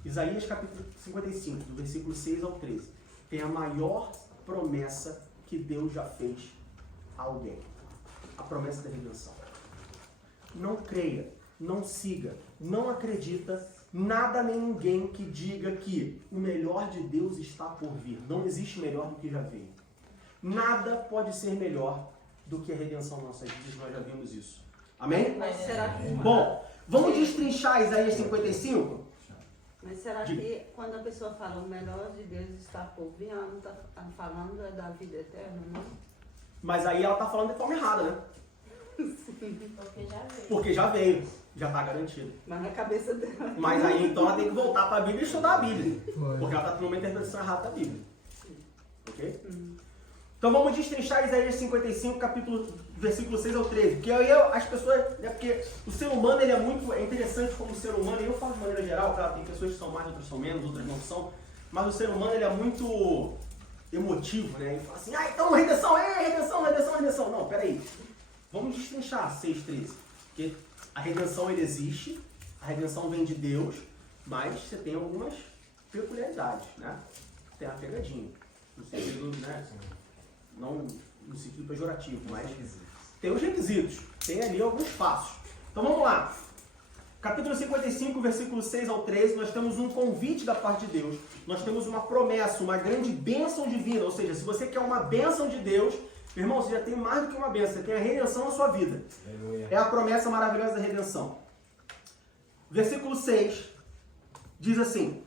Isaías capítulo 55, do versículo 6 ao 13, tem a maior promessa que Deus já fez a alguém. A promessa da redenção. Não creia, não siga, não acredita nada nem ninguém que diga que o melhor de Deus está por vir. Não existe melhor do que já veio. Nada pode ser melhor do que a redenção das nossas vidas, nós já vimos isso. Amém? Mas será que... Bom, vamos destrinchar Isaías 55? Mas será que quando a pessoa fala o melhor de Deus está por vir, ela não está falando da vida eterna, não? Mas aí ela está falando de forma errada, né? Porque já veio. Porque já veio, já está garantido. Mas na cabeça dela. Mas aí então ela tem que voltar para a Bíblia e estudar a Bíblia. Porque ela está tendo uma interpretação errada da Bíblia. Ok? Então vamos destrinchar Isaías 55, versículo 6 ao 13. Porque aí as pessoas... Porque o ser humano ele é interessante como ser humano, e eu falo de maneira geral, claro, tem pessoas que são mais, outras são menos, outras não são. Mas o ser humano ele é muito emotivo, né? E fala assim, então redenção, redenção. Não, peraí. Vamos destrinchar 6:13. Porque a redenção ele existe, a redenção vem de Deus, mas você tem algumas peculiaridades, né? Tem a pegadinha. No sentido, né? Não no sentido pejorativo, mas tem os requisitos. Tem ali alguns passos. Então vamos lá. Capítulo 55, versículo 6 ao 13, nós temos um convite da parte de Deus. Nós temos uma promessa, uma grande bênção divina. Ou seja, se você quer uma bênção de Deus, meu irmão, você já tem mais do que uma bênção, você tem a redenção na sua vida. Aleluia. É a promessa maravilhosa da redenção. Versículo 6 diz assim: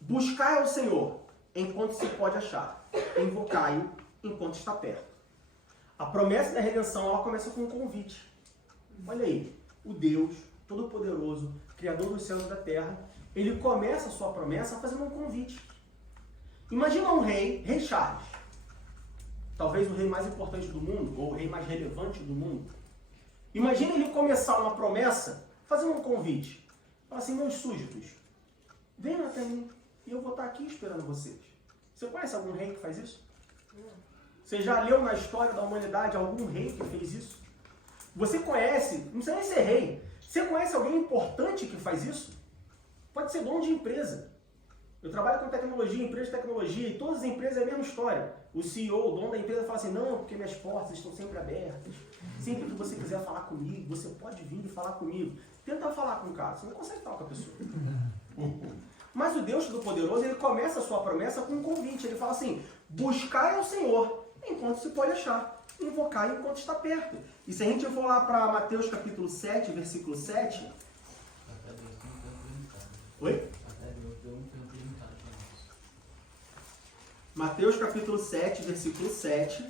buscai ao Senhor enquanto se pode achar, invocai-o enquanto está perto. A promessa da redenção, ela começa com um convite. Olha aí, o Deus Todo-Poderoso, Criador dos céus e da terra, ele começa a sua promessa fazendo um convite. Imagina um rei Charles. Talvez o rei mais importante do mundo, ou o rei mais relevante do mundo. Imagina ele começar uma promessa fazendo um convite. Fala assim, meus súditos, venham até mim e eu vou estar aqui esperando vocês. Você conhece algum rei que faz isso? Você já leu na história da humanidade algum rei que fez isso? Você conhece, não precisa nem ser rei, você conhece alguém importante que faz isso? Pode ser dono de empresa. Eu trabalho com tecnologia, empresa de tecnologia, e todas as empresas é a mesma história. O CEO, o dono da empresa, fala assim, não, porque minhas portas estão sempre abertas. Sempre que você quiser falar comigo, você pode vir e falar comigo. Tenta falar com o cara, você não consegue falar com a pessoa. Mas o Deus Todo-Poderoso, ele começa a sua promessa com um convite. Ele fala assim, buscai ao Senhor enquanto se pode achar, invocai enquanto está perto. E se a gente for lá para Mateus capítulo 7, versículo 7... Até Deus tem um tempo limitado. Oi? Até Deus deu um tempo limitado para nós. Mateus capítulo 7, versículo 7.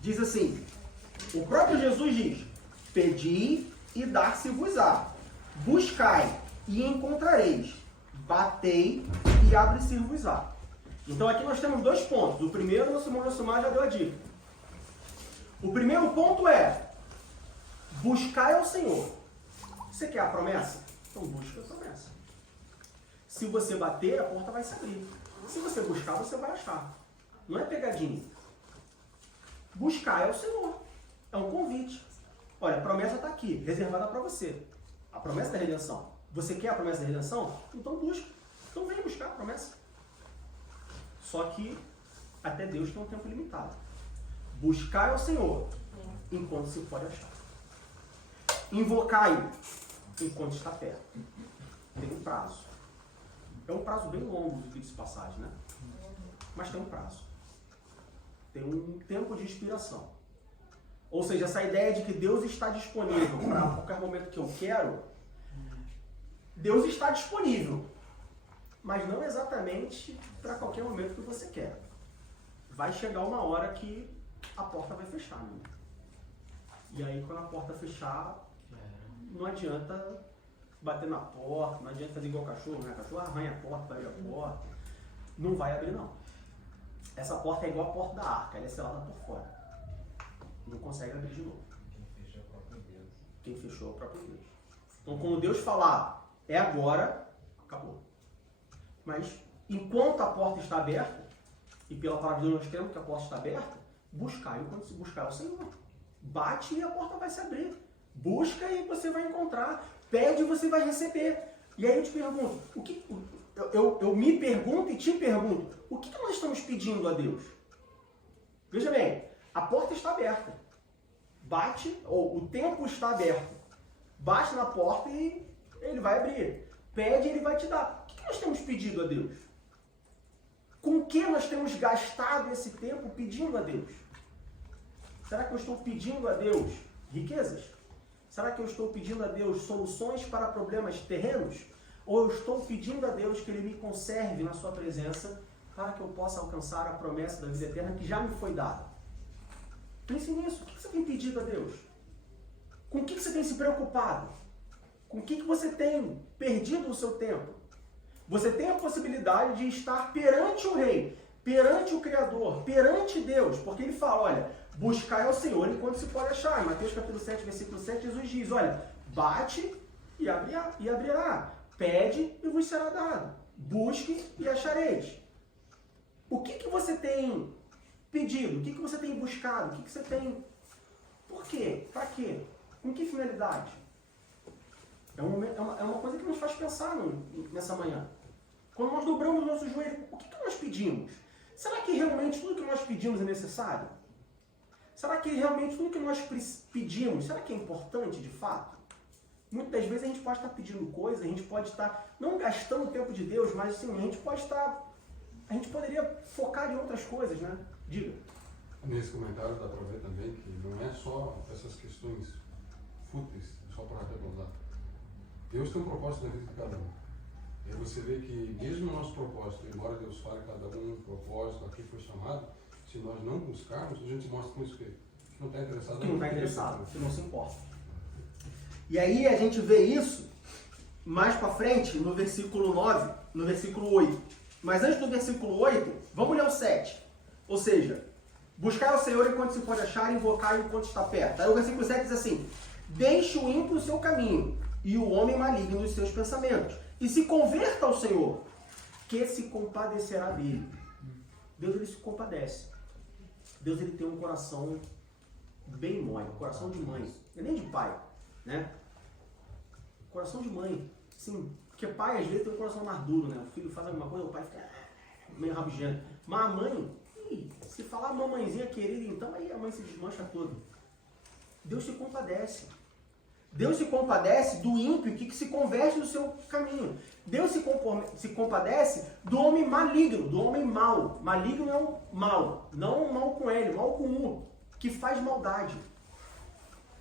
Diz assim, o próprio Jesus diz, pedi e dar-se-vos-á, buscai e encontrareis, batei e abre-se-vos-á. Então aqui nós temos dois pontos. O primeiro, nosso irmão Josumar já deu a dica. O primeiro ponto é buscar ao Senhor. Você quer a promessa? Então busca a promessa. Se você bater, a porta vai se abrir. Se você buscar, você vai achar. Não é pegadinha. Buscar é o Senhor. É um convite. Olha, a promessa está aqui, reservada para você. A promessa da redenção. Você quer a promessa da redenção? Então busca. Então vem buscar a promessa. Só que até Deus tem um tempo limitado. Buscar ao Senhor enquanto se pode achar. Invocai-o enquanto está perto. Tem um prazo. É um prazo bem longo do que de passagem, né? Mas tem um prazo. Tem um tempo de expiração. Ou seja, essa ideia de que Deus está disponível para qualquer momento que eu quero, Deus está disponível, mas não exatamente para qualquer momento que você quer. Vai chegar uma hora que a porta vai fechar, né? E aí quando a porta fechar, não adianta bater na porta, não adianta fazer igual o cachorro, né? O cachorro arranha a porta, abre a porta. Não vai abrir, não. Essa porta é igual a porta da arca, ela é selada por fora. Não consegue abrir de novo. Quem fechou é o próprio Deus. Quem fechou é o próprio Deus. Então, quando Deus falar, é agora, acabou. Mas, enquanto a porta está aberta, e pela palavra de Deus nós temos que a porta está aberta, buscar enquanto se buscar é o Senhor. Bate e a porta vai se abrir. Busca e você vai encontrar. Pede e você vai receber. E aí eu te pergunto, eu me pergunto e te pergunto, o que nós estamos pedindo a Deus? Veja bem, a porta está aberta. Bate, ou o tempo está aberto. Bate na porta e ele vai abrir. Pede e ele vai te dar. O que nós temos pedido a Deus? Com que nós temos gastado esse tempo pedindo a Deus? Será que eu estou pedindo a Deus riquezas? Será que eu estou pedindo a Deus soluções para problemas terrenos? Ou eu estou pedindo a Deus que Ele me conserve na sua presença para que eu possa alcançar a promessa da vida eterna que já me foi dada? Pense nisso. O que você tem pedido a Deus? Com o que você tem se preocupado? Com o que você tem perdido o seu tempo? Você tem a possibilidade de estar perante o Rei, perante o Criador, perante Deus, porque Ele fala, olha, buscai ao Senhor enquanto se pode achar. Em Mateus capítulo 7, versículo 7, Jesus diz, olha, bate e abrirá, pede e vos será dado, busque e achareis. O que você tem pedido? O que você tem buscado? O que você tem... Por quê? Para quê? Com que finalidade? É uma coisa que nos faz pensar nessa manhã. Quando nós dobramos o nosso joelho, o que nós pedimos? Será que realmente tudo que nós pedimos é necessário? Será que realmente tudo que nós pedimos, será que é importante de fato? Muitas das vezes a gente pode estar pedindo coisas, a gente pode estar não gastando o tempo de Deus, mas assim, a gente poderia focar em outras coisas, né? Diga. Nesse comentário dá para ver também que não é só essas questões fúteis, só para arredondar. Deus tem um propósito na vida de cada um. E aí você vê que mesmo o nosso propósito, embora Deus fale cada um propósito, a quem foi chamado, se nós não buscarmos, a gente mostra com isso que não está interessado. Que não está interessado, que não se importa. E aí a gente vê isso mais para frente no versículo 9, no versículo 8. Mas antes do versículo 8, vamos ler o 7. Ou seja, buscar ao Senhor enquanto se pode achar, invocar enquanto está perto. Aí o versículo 7 diz assim, deixe o ímpio o seu caminho e o homem maligno os seus pensamentos. E se converta ao Senhor, que se compadecerá dele. Deus, ele se compadece. Deus, ele tem um coração bem mole, um coração de mãe, não é nem de pai, né? Coração de mãe, sim, porque pai às vezes tem um coração mais duro, né? O filho faz alguma coisa, o pai fica meio rabugento. Mas a mãe, se falar mamãezinha querida, então aí a mãe se desmancha toda. Deus se compadece. Deus se compadece do ímpio que se converte no seu caminho. Deus se compadece do homem maligno, do homem mau. Maligno é o mal, não mal com L, mal com U, que faz maldade.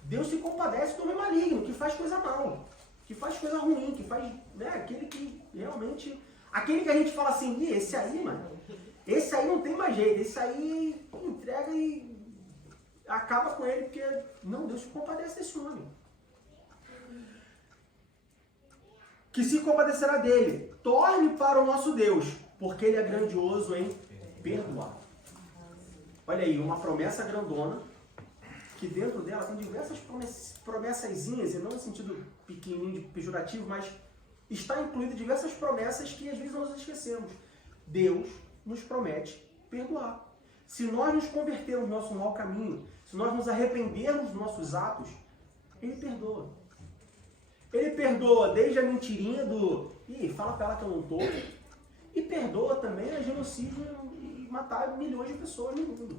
Deus se compadece do homem maligno, que faz coisa mal, que faz coisa ruim, que faz, né, aquele que realmente, aquele que a gente fala assim, esse aí, mano, esse aí não tem mais jeito, esse aí entrega e acaba com ele, porque, não, Deus se compadece desse homem. Que se compadecerá dele, torne para o nosso Deus, porque ele é grandioso em perdoar. Olha aí, uma promessa grandona, que dentro dela tem diversas promessazinhas, e não no sentido pequenininho, pejorativo, mas está incluído diversas promessas que às vezes nós esquecemos. Deus nos promete perdoar. Se nós nos convertermos no nosso mau caminho, se nós nos arrependermos dos nossos atos, Ele perdoa. Ele perdoa desde a mentirinha do fala pra ela que eu não tô, e perdoa também a genocídio e matar milhões de pessoas no mundo.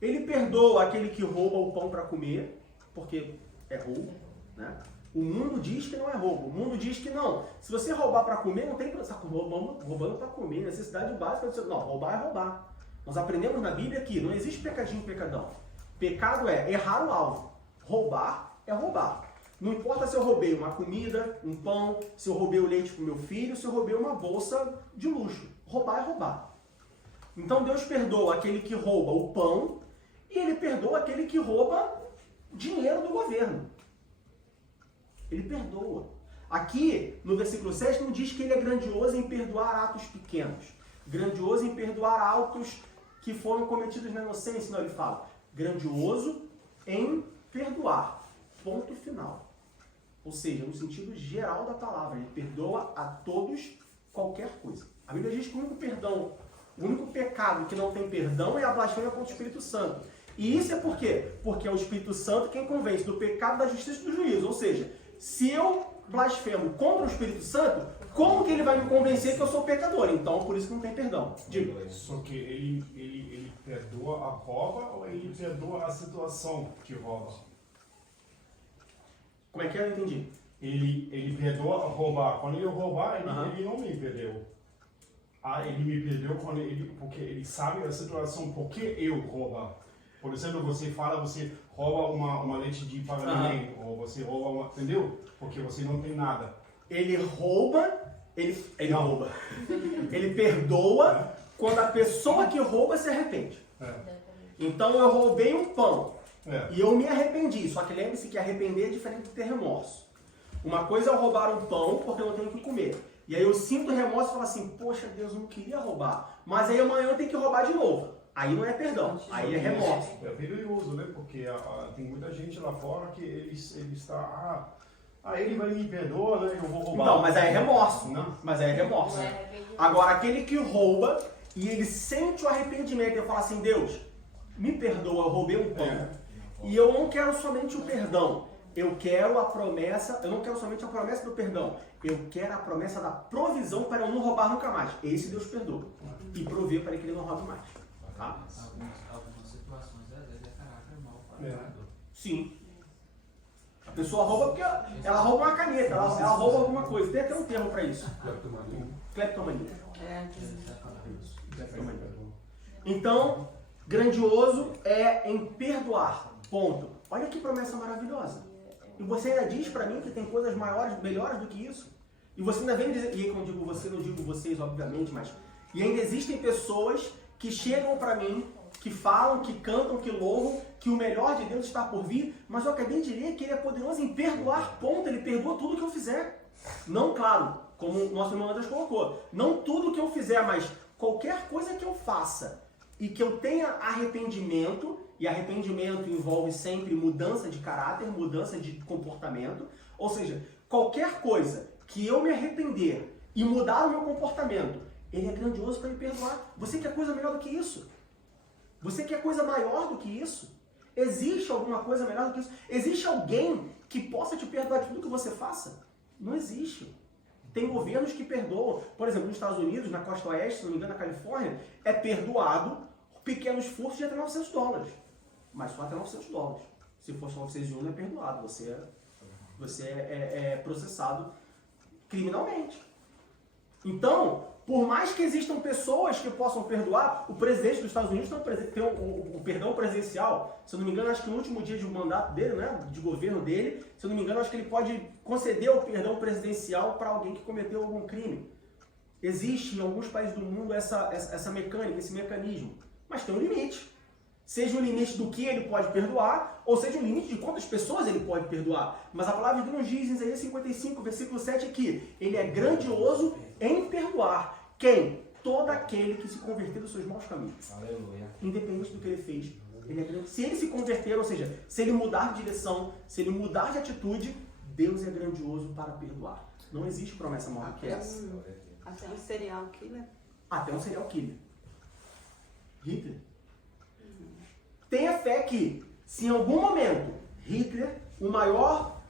Ele perdoa aquele que rouba o pão para comer, porque é roubo, né? O mundo diz que não é roubo, o mundo diz que não. Se você roubar para comer, não tem que estar roubando para comer, necessidade básica. Não, roubar é roubar. Nós aprendemos na Bíblia que não existe pecadinho e pecadão. Pecado é errar o alvo. Roubar é roubar. Não importa se eu roubei uma comida, um pão, se eu roubei o leite para o meu filho, se eu roubei uma bolsa de luxo. Roubar é roubar. Então Deus perdoa aquele que rouba o pão e Ele perdoa aquele que rouba dinheiro do governo. Ele perdoa. Aqui, no versículo 7, não diz que Ele é grandioso em perdoar atos pequenos. Grandioso em perdoar atos que foram cometidos na inocência. Não, ele fala grandioso em perdoar. Ponto final. Ou seja, no sentido geral da palavra, Ele perdoa a todos qualquer coisa. A Bíblia diz que o único pecado que não tem perdão é a blasfêmia contra o Espírito Santo. E isso é por quê? Porque é o Espírito Santo quem convence do pecado, da justiça e do juízo. Ou seja, se eu blasfemo contra o Espírito Santo, como que ele vai me convencer que eu sou pecador? Então, por isso que não tem perdão. Diga. Só que ele perdoa a rouba ou ele perdoa a situação que rouba? Como é que é? Eu não entendi. Ele perdoa a roubar. Quando eu roubar, ele não me perdoou. Ele me perdoou porque ele sabe a situação porque eu roubar. Por exemplo, você rouba uma leite de pagamento, ou você rouba uma... Entendeu? Porque você não tem nada. Ele rouba, ele rouba. Ele perdoa quando a pessoa que rouba se arrepende. Então eu roubei um pão e eu me arrependi. Só que lembre-se que arrepender é diferente de ter remorso. Uma coisa é eu roubar um pão porque eu não tenho o que comer. E aí eu sinto remorso e falo assim, poxa Deus, eu não queria roubar. Mas aí amanhã eu tenho que roubar de novo. Aí não é perdão, aí é remorso. É perigoso, né? Porque tem muita gente lá fora que ele está... ele vai me perdoar, né? Eu vou roubar. Não, mas aí é remorso. Não. Mas aí é remorso. Agora, aquele que rouba e ele sente o arrependimento e fala assim, Deus, me perdoa, eu roubei um pão. E eu não quero somente o perdão. Eu quero a promessa, eu não quero somente a promessa do perdão. Eu quero a promessa da provisão para eu não roubar nunca mais. Esse Deus perdoa. E provê para que ele não roube mais. Tá? Algumas situações, às vezes, é caráter mal pecador. Sim. A pessoa rouba porque ela rouba uma caneta, ela rouba alguma coisa. Tem até um termo para isso. Cleptomania. Cleptomania. Então, grandioso é em perdoar. Ponto. Olha que promessa maravilhosa. E você ainda diz para mim que tem coisas maiores, melhores do que isso? E você ainda vem dizer, e aí quando eu digo você, não digo vocês, obviamente, mas... E ainda existem pessoas que chegam para mim, que falam, que cantam, que louvam, que o melhor de Deus está por vir, mas eu acabei de ler que Ele é poderoso em perdoar, ponto. Ele perdoa tudo que eu fizer. Não, claro, como o nosso irmão Andrés colocou, não tudo que eu fizer, mas qualquer coisa que eu faça e que eu tenha arrependimento, e arrependimento envolve sempre mudança de caráter, mudança de comportamento, ou seja, qualquer coisa que eu me arrepender e mudar o meu comportamento, Ele é grandioso para me perdoar. Você quer coisa melhor do que isso? Você quer coisa maior do que isso? Existe alguma coisa melhor do que isso? Existe alguém que possa te perdoar de tudo que você faça? Não existe. Tem governos que perdoam. Por exemplo, nos Estados Unidos, na costa oeste, se não me engano, na Califórnia, é perdoado pequenos furtos de até $900. Mas só até $900. Se for só 901, não é perdoado. Você é processado criminalmente. Então, por mais que existam pessoas que possam perdoar, o presidente dos Estados Unidos tem o perdão presidencial. Se eu não me engano, acho que no último dia de mandato dele, né, de governo dele, se eu não me engano, acho que ele pode conceder o perdão presidencial para alguém que cometeu algum crime. Existe em alguns países do mundo essa mecânica, esse mecanismo. Mas tem um limite. Seja o limite do que ele pode perdoar, ou seja o limite de quantas pessoas ele pode perdoar. Mas a palavra de Deus diz em Isaías 55, versículo 7 aqui, Ele é grandioso em perdoar. Quem? Todo aquele que se converter dos seus maus caminhos. Aleluia. Independente do que ele fez Ele é grande. Se ele se converter, ou seja, se ele mudar de direção, se ele mudar de atitude, Deus é grandioso para perdoar. Não existe promessa maior do que essa. Até um serial killer. Até um serial killer. Hitler. Tenha fé que, se em algum momento, Hitler, o maior,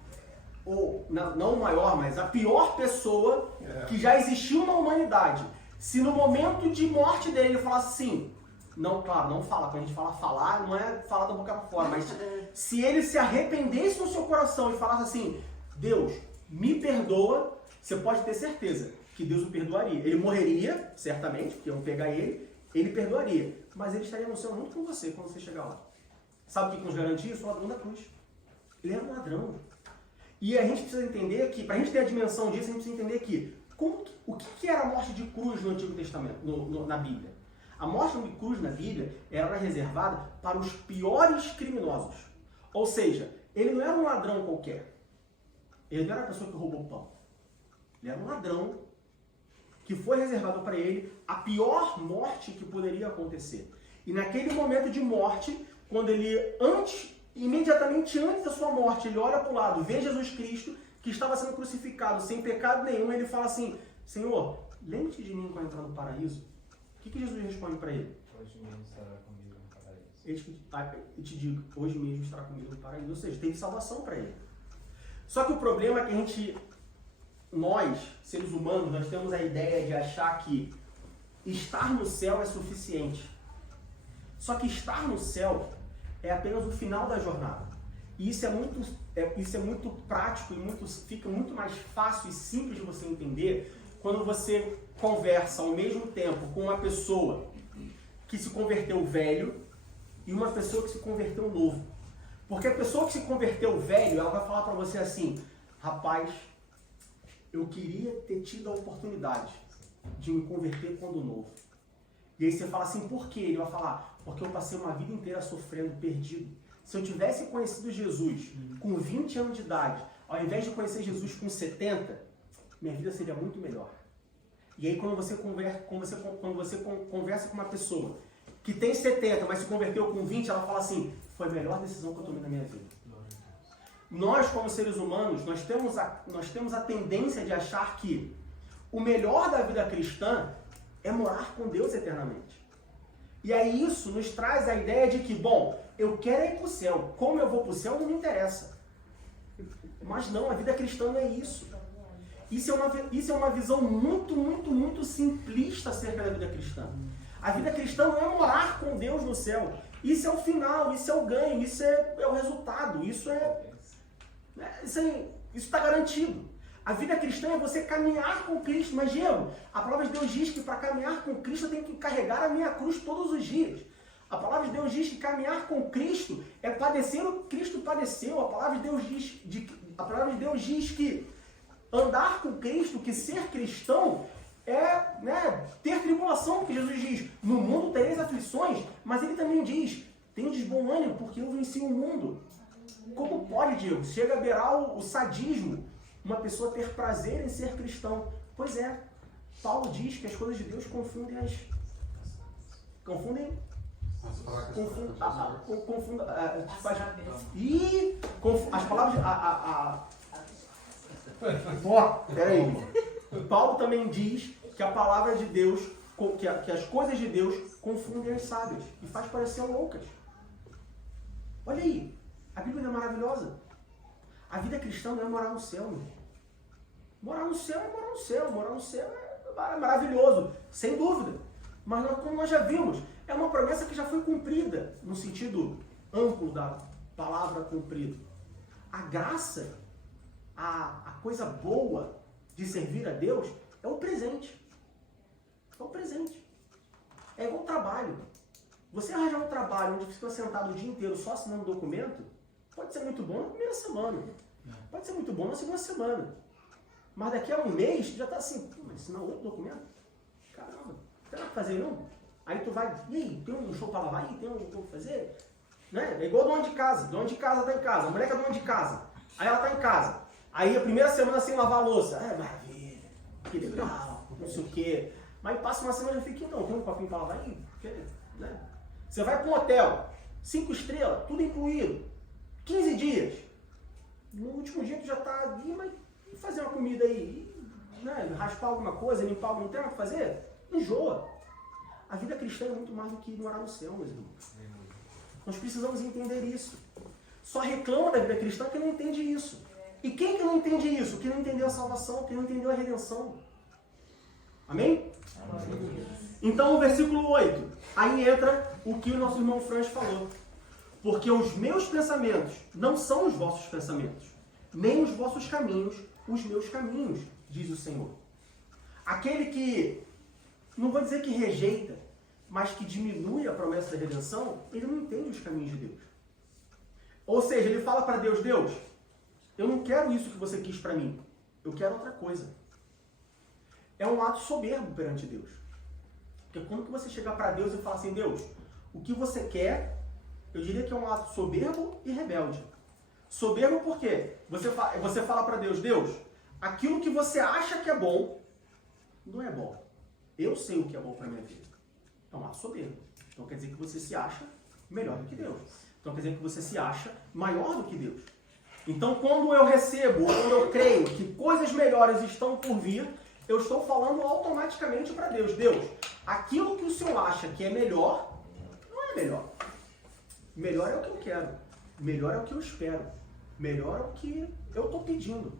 ou não o maior, mas a pior pessoa que já existiu na humanidade, se no momento de morte dele ele falasse assim, não, claro, não fala, quando a gente fala falar, não é falar da boca para fora, mas se ele se arrependesse no seu coração e falasse assim, Deus, me perdoa, você pode ter certeza que Deus o perdoaria. Ele morreria, certamente, porque iam pegar ele perdoaria, mas ele estaria no céu junto com você quando você chegar lá. Sabe o que nos garante isso? O ladrão da cruz. Ele era um ladrão. E a gente precisa entender que, para a gente ter a dimensão disso, a gente precisa entender que o que era a morte de cruz no Antigo Testamento, na Bíblia? A morte de cruz na Bíblia era reservada para os piores criminosos. Ou seja, ele não era um ladrão qualquer. Ele não era a pessoa que roubou pão. Ele era um ladrão que foi reservado para ele a pior morte que poderia acontecer. E naquele momento de morte, quando ele, imediatamente antes da sua morte, ele olha para o lado, vê Jesus Cristo, que estava sendo crucificado sem pecado nenhum, ele fala assim, Senhor, lembre-te de mim quando entrar no paraíso. O que Jesus responde para ele? Hoje mesmo estará comigo no paraíso. Eu te digo, hoje mesmo estará comigo no paraíso. Ou seja, teve salvação para ele. Só que o problema é que nós, seres humanos, nós temos a ideia de achar que estar no céu é suficiente. Só que estar no céu é apenas o final da jornada. E isso é muito prático e fica muito mais fácil e simples de você entender quando você conversa ao mesmo tempo com uma pessoa que se converteu velho e uma pessoa que se converteu novo. Porque a pessoa que se converteu velho, ela vai falar para você assim, rapaz, eu queria ter tido a oportunidade de me converter quando novo. E aí você fala assim, por quê? Ele vai falar, porque eu passei uma vida inteira sofrendo, perdido. Se eu tivesse conhecido Jesus com 20 anos de idade, ao invés de conhecer Jesus com 70, minha vida seria muito melhor. E aí quando você conversa com uma pessoa que tem 70, mas se converteu com 20, ela fala assim, foi a melhor decisão que eu tomei na minha vida. Nós, como seres humanos, nós temos a tendência de achar que o melhor da vida cristã é morar com Deus eternamente. E aí isso nos traz a ideia de que, bom, eu quero ir para o céu. Como eu vou para o céu não me interessa. Mas não, a vida cristã não é isso. Isso é uma visão muito simplista acerca da vida cristã. A vida cristã não é morar com Deus no céu. Isso é o final, isso é o ganho, isso é o resultado, isso está garantido. A vida cristã é você caminhar com Cristo. Mas, Diego, a palavra de Deus diz que para caminhar com Cristo eu tenho que carregar a minha cruz todos os dias. A palavra de Deus diz que caminhar com Cristo é padecer o que Cristo padeceu. A palavra de Deus diz que andar com Cristo, que ser cristão, é ter tribulação, porque Jesus diz, no mundo tereis aflições, mas ele também diz, tendes bom ânimo, porque eu venci o mundo. Como pode, Diego? Chega a beirar o sadismo, uma pessoa ter prazer em ser cristão. Pois é, Paulo diz que as coisas de Deus confundem as palavras. Peraí. Paulo também diz que a palavra de Deus, que as coisas de Deus confundem as sábias e faz parecer loucas. Olha aí, a Bíblia não é maravilhosa. A vida cristã não é morar no céu, meu. Morar no céu é morar no céu. Morar no céu é maravilhoso, sem dúvida. Mas como nós já vimos, é uma promessa que já foi cumprida, no sentido amplo da palavra cumprida. A graça, a coisa boa de servir a Deus é o presente. É o presente. É igual trabalho. Você arranjar um trabalho onde você fica sentado o dia inteiro só assinando documento, pode ser muito bom na primeira semana. Pode ser muito bom na segunda semana. Mas daqui a um mês, já está assim, mas assinar outro documento? Caramba, não tem nada pra fazer não? Aí tu vai, e aí, tem um show para lavar aí? Tem um show pra fazer? Né? É igual dono de casa. Dono de casa tá em casa. A mulher que é dona de casa. Aí ela tá em casa. Aí a primeira semana sem lavar a louça. Maravilha, que legal, não sei o quê. Mas passa uma semana e fica, então, tem um copinho para lavar aí? Né? Você vai para um hotel. 5 estrelas, tudo incluído. 15 dias. No último dia tu já tá ali, mas e fazer uma comida aí? Né? Raspar alguma coisa, limpar algum tempo, fazer? Enjoa. A vida cristã é muito mais do que morar no céu, meus irmãos. Nós precisamos entender isso. Só reclama da vida cristã quem não entende isso. E quem que não entende isso? Quem não entendeu a salvação, quem não entendeu a redenção. Amém? Então, o versículo 8. Aí entra o que o nosso irmão Franz falou. Porque os meus pensamentos não são os vossos pensamentos, nem os vossos caminhos, os meus caminhos, diz o Senhor. Aquele que, não vou dizer que rejeita, mas que diminui a promessa da redenção, ele não entende os caminhos de Deus. Ou seja, ele fala para Deus, Deus, eu não quero isso que você quis para mim, eu quero outra coisa. É um ato soberbo perante Deus. Porque quando que você chegar para Deus e falar assim, Deus, o que você quer, eu diria que é um ato soberbo e rebelde. Soberbo por quê? Você fala para Deus, Deus, aquilo que você acha que é bom, não é bom. Eu sei o que é bom para minha vida. É um ato soberbo. Então quer dizer que você se acha melhor do que Deus. Então quer dizer que você se acha maior do que Deus. Então quando eu recebo, quando eu creio que coisas melhores estão por vir, eu estou falando automaticamente para Deus. Deus, aquilo que o Senhor acha que é melhor, não é melhor. Melhor é o que eu quero. Melhor é o que eu espero. Melhor é o que eu estou pedindo.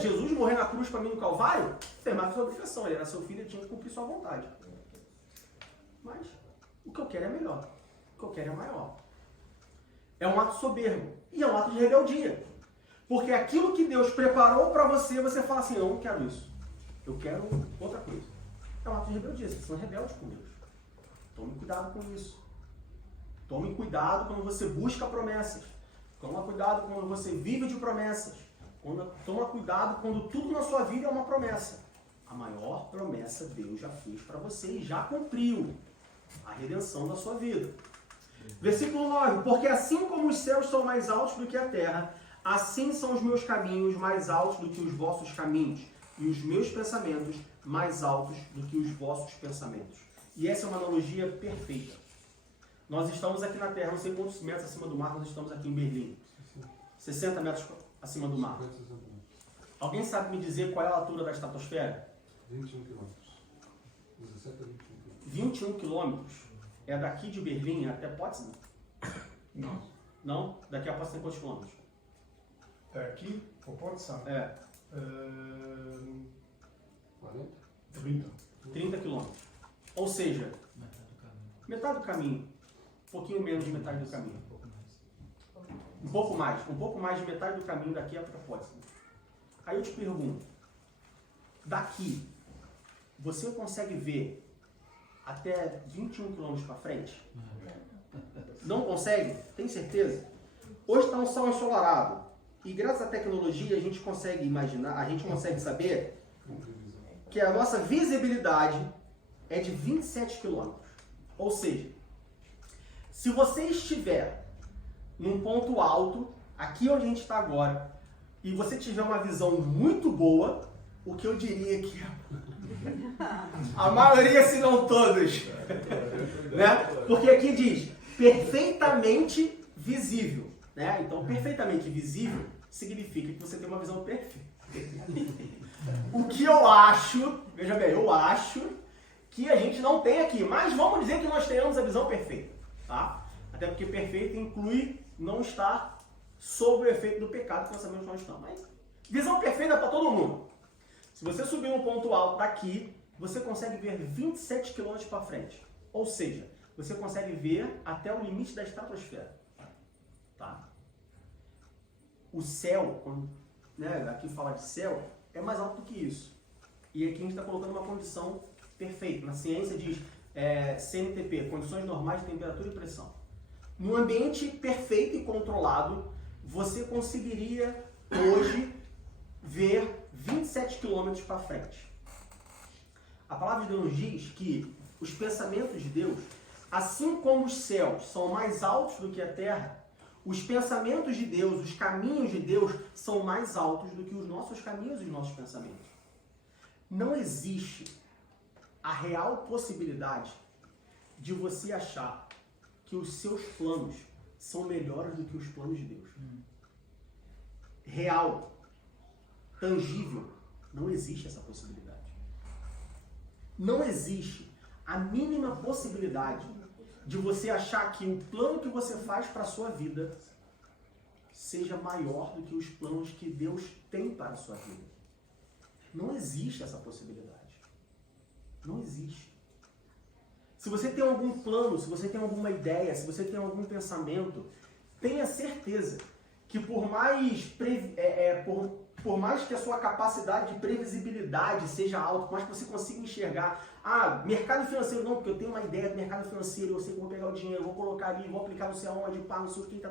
Jesus morrer na cruz para mim no Calvário, fez mais sua obrigação. Ele era seu filho e tinha que cumprir sua vontade. Mas o que eu quero é melhor. O que eu quero é maior. É um ato soberbo. E é um ato de rebeldia. Porque aquilo que Deus preparou para você, você fala assim, eu não quero isso. Eu quero outra coisa. É um ato de rebeldia. Vocês são rebeldes com Deus. Tome cuidado com isso. Tome cuidado quando você busca promessas. Toma cuidado quando você vive de promessas. Toma cuidado quando tudo na sua vida é uma promessa. A maior promessa Deus já fez para você e já cumpriu a redenção da sua vida. Versículo 9. Porque assim como os céus são mais altos do que a terra, assim são os meus caminhos mais altos do que os vossos caminhos, e os meus pensamentos mais altos do que os vossos pensamentos. E essa é uma analogia perfeita. Nós estamos aqui na Terra, não sei quantos metros acima do mar, nós estamos aqui em Berlim. 60 metros acima do mar. Alguém sabe me dizer qual é a altura da estratosfera? 21 quilômetros. 17 a 21 quilômetros. 21 quilômetros. É daqui de Berlim até Potsdam? Não. Não? Daqui a Potsdam tem quantos quilômetros? Daqui, ou pode ser? 40? 30. 30 quilômetros. Ou seja, metade do caminho. Um pouquinho menos de metade do caminho. Um pouco mais de metade do caminho daqui para Potsdam. Aí eu te pergunto, daqui, você consegue ver até 21 km para frente? Não consegue? Tem certeza? Hoje está um sol ensolarado. E graças à tecnologia a gente consegue imaginar, a gente consegue saber que a nossa visibilidade é de 27 km. Ou seja, se você estiver num ponto alto, aqui onde a gente está agora, e você tiver uma visão muito boa, o que eu diria que a maioria, se não todos, né? Porque aqui diz perfeitamente visível, né? Então, perfeitamente visível significa que você tem uma visão perfeita. O que eu acho, veja bem, eu acho que a gente não tem aqui, mas vamos dizer que nós tenhamos a visão perfeita, tá? Até porque perfeito inclui não estar sob o efeito do pecado, que nós sabemos que nós estamos. Mas visão perfeita para todo mundo. Se você subir um ponto alto daqui, você consegue ver 27 km para frente. Ou seja, você consegue ver até o limite da estratosfera. Tá? O céu, quando, né, aqui fala de céu, é mais alto do que isso. E aqui a gente está colocando uma condição perfeita. Na ciência diz CNTP, condições normais de temperatura e pressão. Num ambiente perfeito e controlado, você conseguiria hoje ver 27 km para frente. A palavra de Deus nos diz que os pensamentos de Deus, assim como os céus são mais altos do que a terra, os pensamentos de Deus, os caminhos de Deus são mais altos do que os nossos caminhos e os nossos pensamentos. Não existe a real possibilidade de você achar que os seus planos são melhores do que os planos de Deus. Real, tangível, não existe essa possibilidade. Não existe a mínima possibilidade de você achar que o plano que você faz para a sua vida seja maior do que os planos que Deus tem para a sua vida. Não existe essa possibilidade. Não existe. Se você tem algum plano, se você tem alguma ideia, se você tem algum pensamento, tenha certeza que por mais que a sua capacidade de previsibilidade seja alta, por mais que você consiga enxergar, mercado financeiro não, porque eu tenho uma ideia do mercado financeiro, eu sei que eu vou pegar o dinheiro, vou colocar ali, vou aplicar não sei aonde, não sei o que,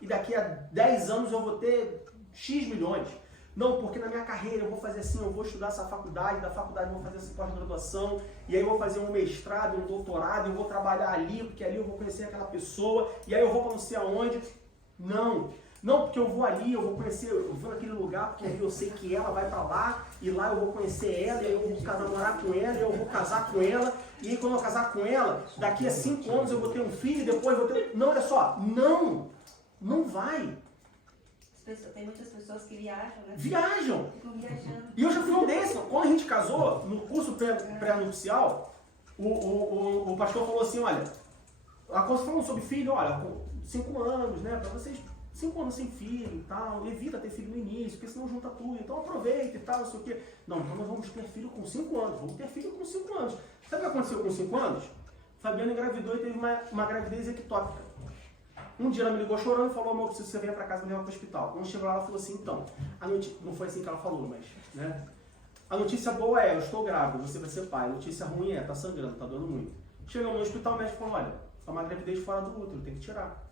e daqui a 10 anos eu vou ter X milhões. Não, porque na minha carreira eu vou fazer assim, eu vou estudar essa faculdade, da faculdade eu vou fazer essa pós-graduação, e aí eu vou fazer um mestrado, um doutorado, eu vou trabalhar ali, porque ali eu vou conhecer aquela pessoa, e aí eu vou para não sei aonde. Não, porque eu vou ali, eu vou conhecer, eu vou naquele lugar, porque ali eu sei que ela vai pra lá, e lá eu vou conhecer ela, e aí eu vou namorar com ela, e eu vou casar com ela, e aí quando eu casar com ela, daqui a 5 anos eu vou ter um filho, e depois eu vou ter... Não, olha só, não vai. Tem muitas pessoas que viajam, né? Viajam! Ficam viajando. E eu já fui um desses. Quando a gente casou, no curso pré-nupcial, o pastor falou assim, olha, a coisa falando sobre filho, olha, 5 anos, né, pra vocês... 5 anos sem filho e tal, evita ter filho no início, porque senão junta tudo, então aproveita e tal, não sei o quê. Não, então nós vamos ter filho com 5 anos, vamos ter filho com 5 anos. Sabe o que aconteceu com 5 anos? Fabiana engravidou e teve uma gravidez ectópica. Um dia ela me ligou chorando e falou, amor, preciso que você venha pra casa e me levar pro hospital. Quando chegou lá, ela falou assim, então, não foi assim que ela falou, mas, né? A notícia boa é, eu estou grávida, você vai ser pai. A notícia ruim é, tá sangrando, tá doendo muito. Chegamos no hospital, o médico falou, olha, é uma gravidez fora do útero, tem que tirar.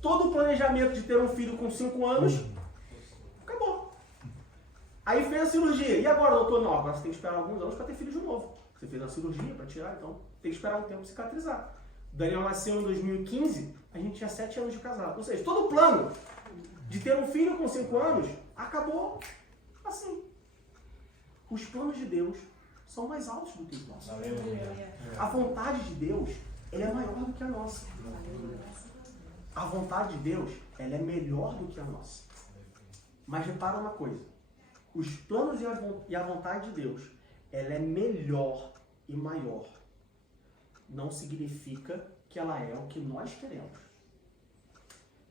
Todo o planejamento de ter um filho com 5 anos, acabou. Aí fez a cirurgia. E agora, doutor? Não, agora você tem que esperar alguns anos para ter filho de novo. Você fez a cirurgia para tirar, então tem que esperar um tempo cicatrizar. Daniel nasceu em 2015, a gente tinha 7 anos de casado. Ou seja, todo o plano de ter um filho com 5 anos acabou assim. Os planos de Deus são mais altos do que os nossos. A vontade de Deus, ela é maior do que a nossa. A vontade de Deus, ela é melhor do que a nossa. Mas repara uma coisa. Os planos e a vontade de Deus, ela é melhor e maior. Não significa que ela é o que nós queremos.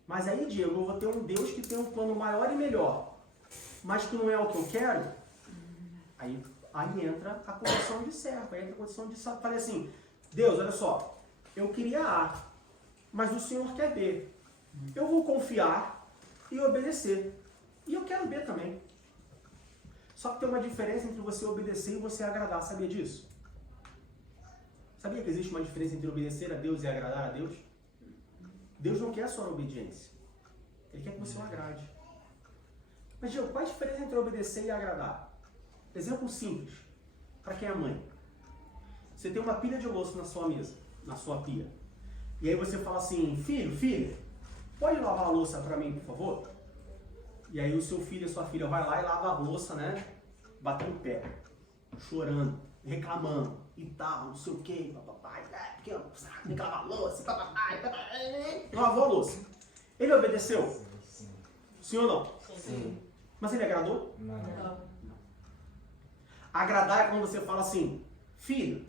Mas aí, Diego, eu vou ter um Deus que tem um plano maior e melhor, mas que não é o que eu quero. Aí entra a condição de servo, aí entra a condição de... Falei assim, Deus, olha só, eu queria A, mas o Senhor quer B. Eu vou confiar e obedecer. E eu quero B também. Só que tem uma diferença entre você obedecer e você agradar. Sabia disso? Sabia que existe uma diferença entre obedecer a Deus e agradar a Deus? Deus não quer só a obediência. Ele quer que você o agrade. Mas, Diego, qual a diferença entre obedecer e agradar? Exemplo simples. Para quem é mãe. Você tem uma pilha de louça na sua mesa, na sua pia. E aí você fala assim, filha, pode lavar a louça para mim, por favor? E aí o seu filho e a sua filha vai lá e lava a louça, né? Batendo o pé, chorando, reclamando e tal, não sei o que, papai, porque eu tem que lavar a louça, papai. Lavou a louça. Ele obedeceu? Sim ou não? Sim. Mas ele agradou? Não. Agradar é quando você fala assim, filho,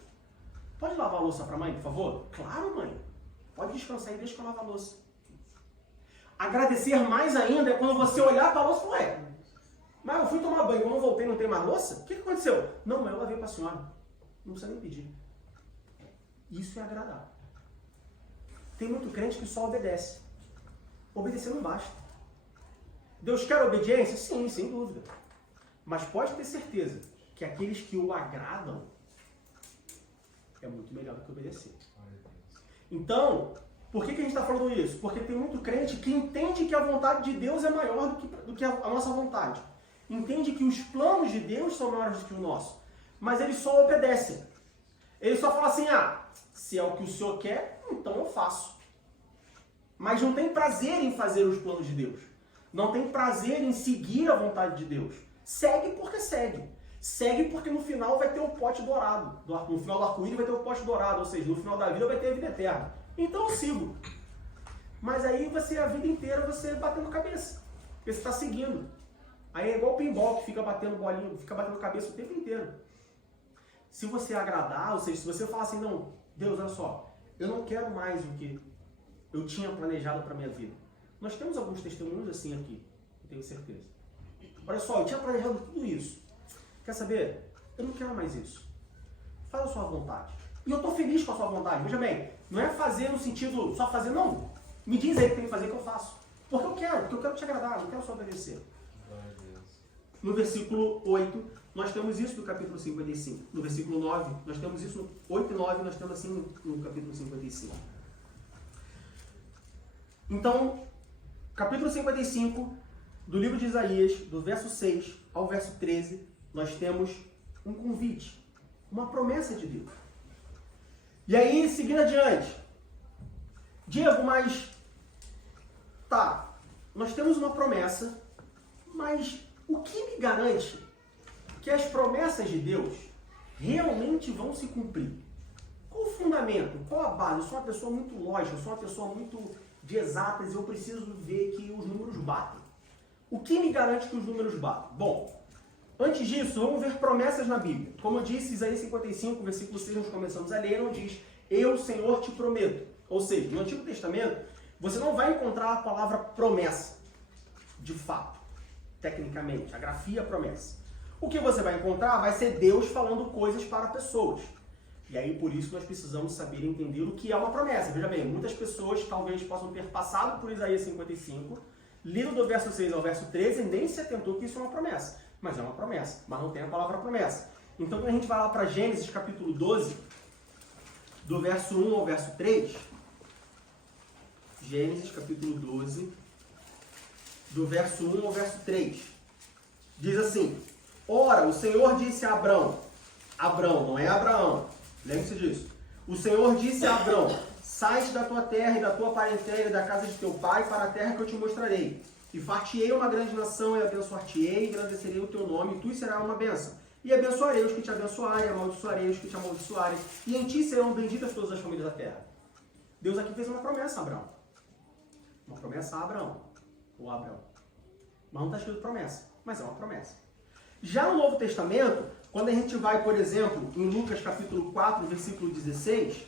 pode lavar a louça para a mãe, por favor? Claro, mãe. Pode descansar e deixa que eu lavo a louça. Agradecer mais ainda é quando você olhar para a louça e falar, mas eu fui tomar banho, quando eu voltei não tem mais louça? O que aconteceu? Não, mas eu lavei para a senhora. Não precisa nem pedir. Isso é agradar. Tem muito crente que só obedece. Obedecer não basta. Deus quer obediência? Sim, sem dúvida. Mas pode ter certeza que aqueles que o agradam é muito melhor do que obedecer. Então, por que a gente está falando isso? Porque tem muito crente que entende que a vontade de Deus é maior do que a nossa vontade. Entende que os planos de Deus são maiores do que o nosso. Mas eles só obedecem. Eles só falam assim, se é o que o Senhor quer, então eu faço. Mas não tem prazer em fazer os planos de Deus. Não tem prazer em seguir a vontade de Deus. Segue porque segue. Segue porque no final vai ter o pote dourado. No final do arco-íris vai ter o pote dourado. Ou seja, no final da vida vai ter a vida eterna. Então eu sigo. Mas aí você, a vida inteira, você batendo cabeça. Porque você está seguindo. Aí é igual o pinball, que fica batendo bolinha, fica batendo cabeça o tempo inteiro. Se você agradar, ou seja, se você falar assim, não, Deus, olha só, eu não quero mais o que eu tinha planejado para minha vida. Nós temos alguns testemunhos assim aqui, eu tenho certeza. Olha só, eu tinha planejado tudo isso. Quer saber? Eu não quero mais isso. Faz a sua vontade. E eu estou feliz com a sua vontade. Veja bem, não é fazer no sentido só fazer, não. Me diz aí o que tem que fazer que eu faço. Porque eu quero te agradar, não quero só obedecer. Glória a Deus. No versículo 8, nós temos isso no capítulo 55. No versículo 9, nós temos isso no 8 e 9, nós temos assim no capítulo 55. Então, capítulo 55 do livro de Isaías, do verso 6 ao verso 13, nós temos um convite, uma promessa de Deus. E aí, seguindo adiante, Diego, mas tá, nós temos uma promessa, mas o que me garante que as promessas de Deus realmente vão se cumprir? Qual o fundamento? Qual a base? Eu sou uma pessoa muito lógica, eu sou uma pessoa muito de exatas e eu preciso ver que os números batem. O que me garante que os números batem? Bom, antes disso, vamos ver promessas na Bíblia. Como eu disse, Isaías 55, versículo 6, nós começamos a ler, não diz, eu, Senhor, te prometo. Ou seja, no Antigo Testamento, você não vai encontrar a palavra promessa, de fato, tecnicamente, a grafia promessa. O que você vai encontrar vai ser Deus falando coisas para pessoas. E aí, por isso, nós precisamos saber entender o que é uma promessa. Veja bem, muitas pessoas talvez possam ter passado por Isaías 55, lido do verso 6 ao verso 13 e nem se atentou que isso é uma promessa. Mas é uma promessa, mas não tem a palavra promessa. Então, quando a gente vai lá para Gênesis, capítulo 12, do verso 1 ao verso 3, Gênesis, capítulo 12, do verso 1 ao verso 3, diz assim, ora, o Senhor disse a Abrão, não é Abraão, lembre-se disso. O Senhor disse a Abrão, sai da tua terra e da tua parentela e da casa de teu pai para a terra que eu te mostrarei. E far-te-ei uma grande nação e abençoar-te-ei e engrandecerei o teu nome e tu serás uma bênção. E abençoarei os que te abençoarem, amaldiçoarei os que te amaldiçoarem e em ti serão benditas todas as famílias da terra. Deus aqui fez uma promessa a Abraão. Uma promessa a Abraão. Ou Abraão. Mas não está escrito promessa, mas é uma promessa. Já no Novo Testamento, quando a gente vai, por exemplo, em Lucas capítulo 4, versículo 16,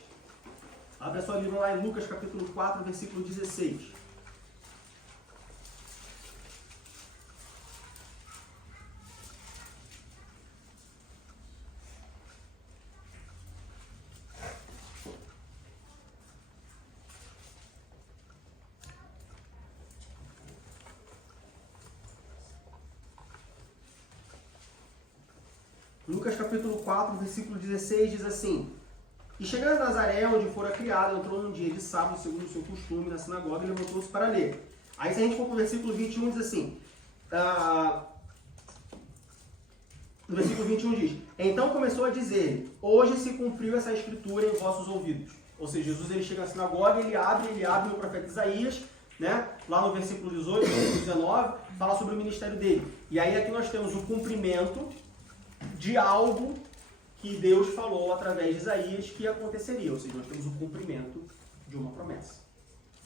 abre a sua Bíblia lá em Lucas capítulo 4, versículo 16. Lucas capítulo 4, versículo 16 diz assim, e chegando a Nazaré, onde fora criado, entrou num dia de sábado, segundo o seu costume, na sinagoga, e levantou-se para ler. Aí se a gente for para o versículo 21, diz assim, no versículo 21 diz, então começou a dizer, hoje se cumpriu essa escritura em vossos ouvidos. Ou seja, Jesus ele chega na sinagoga, ele abre o profeta Isaías, né? Lá no versículo 18, versículo 19, fala sobre o ministério dele. E aí aqui nós temos o cumprimento de algo que Deus falou através de Isaías que aconteceria. Ou seja, nós temos o cumprimento de uma promessa.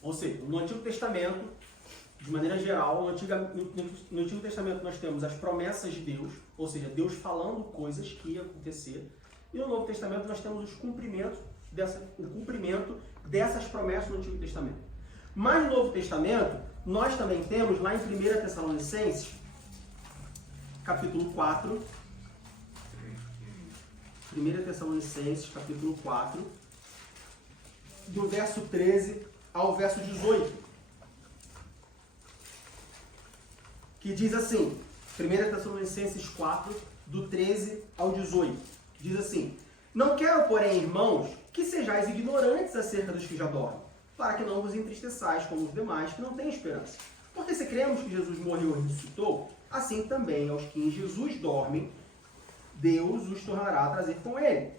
Ou seja, no Antigo Testamento, de maneira geral, no Antigo Testamento nós temos as promessas de Deus, ou seja, Deus falando coisas que iam acontecer. E no Novo Testamento nós temos o cumprimento dessas promessas no Antigo Testamento. Mas no Novo Testamento, nós também temos lá em 1 Tessalonicenses, capítulo 4, 1 Tessalonicenses, capítulo 4, do verso 13 ao verso 18, que diz assim, 1 Tessalonicenses 4, do 13 ao 18, diz assim, não quero, porém, irmãos, que sejais ignorantes acerca dos que já dormem, para que não vos entristeçais como os demais que não têm esperança. Porque se cremos que Jesus morreu e ressuscitou, assim também aos que em Jesus dormem, Deus os tornará a trazer com ele.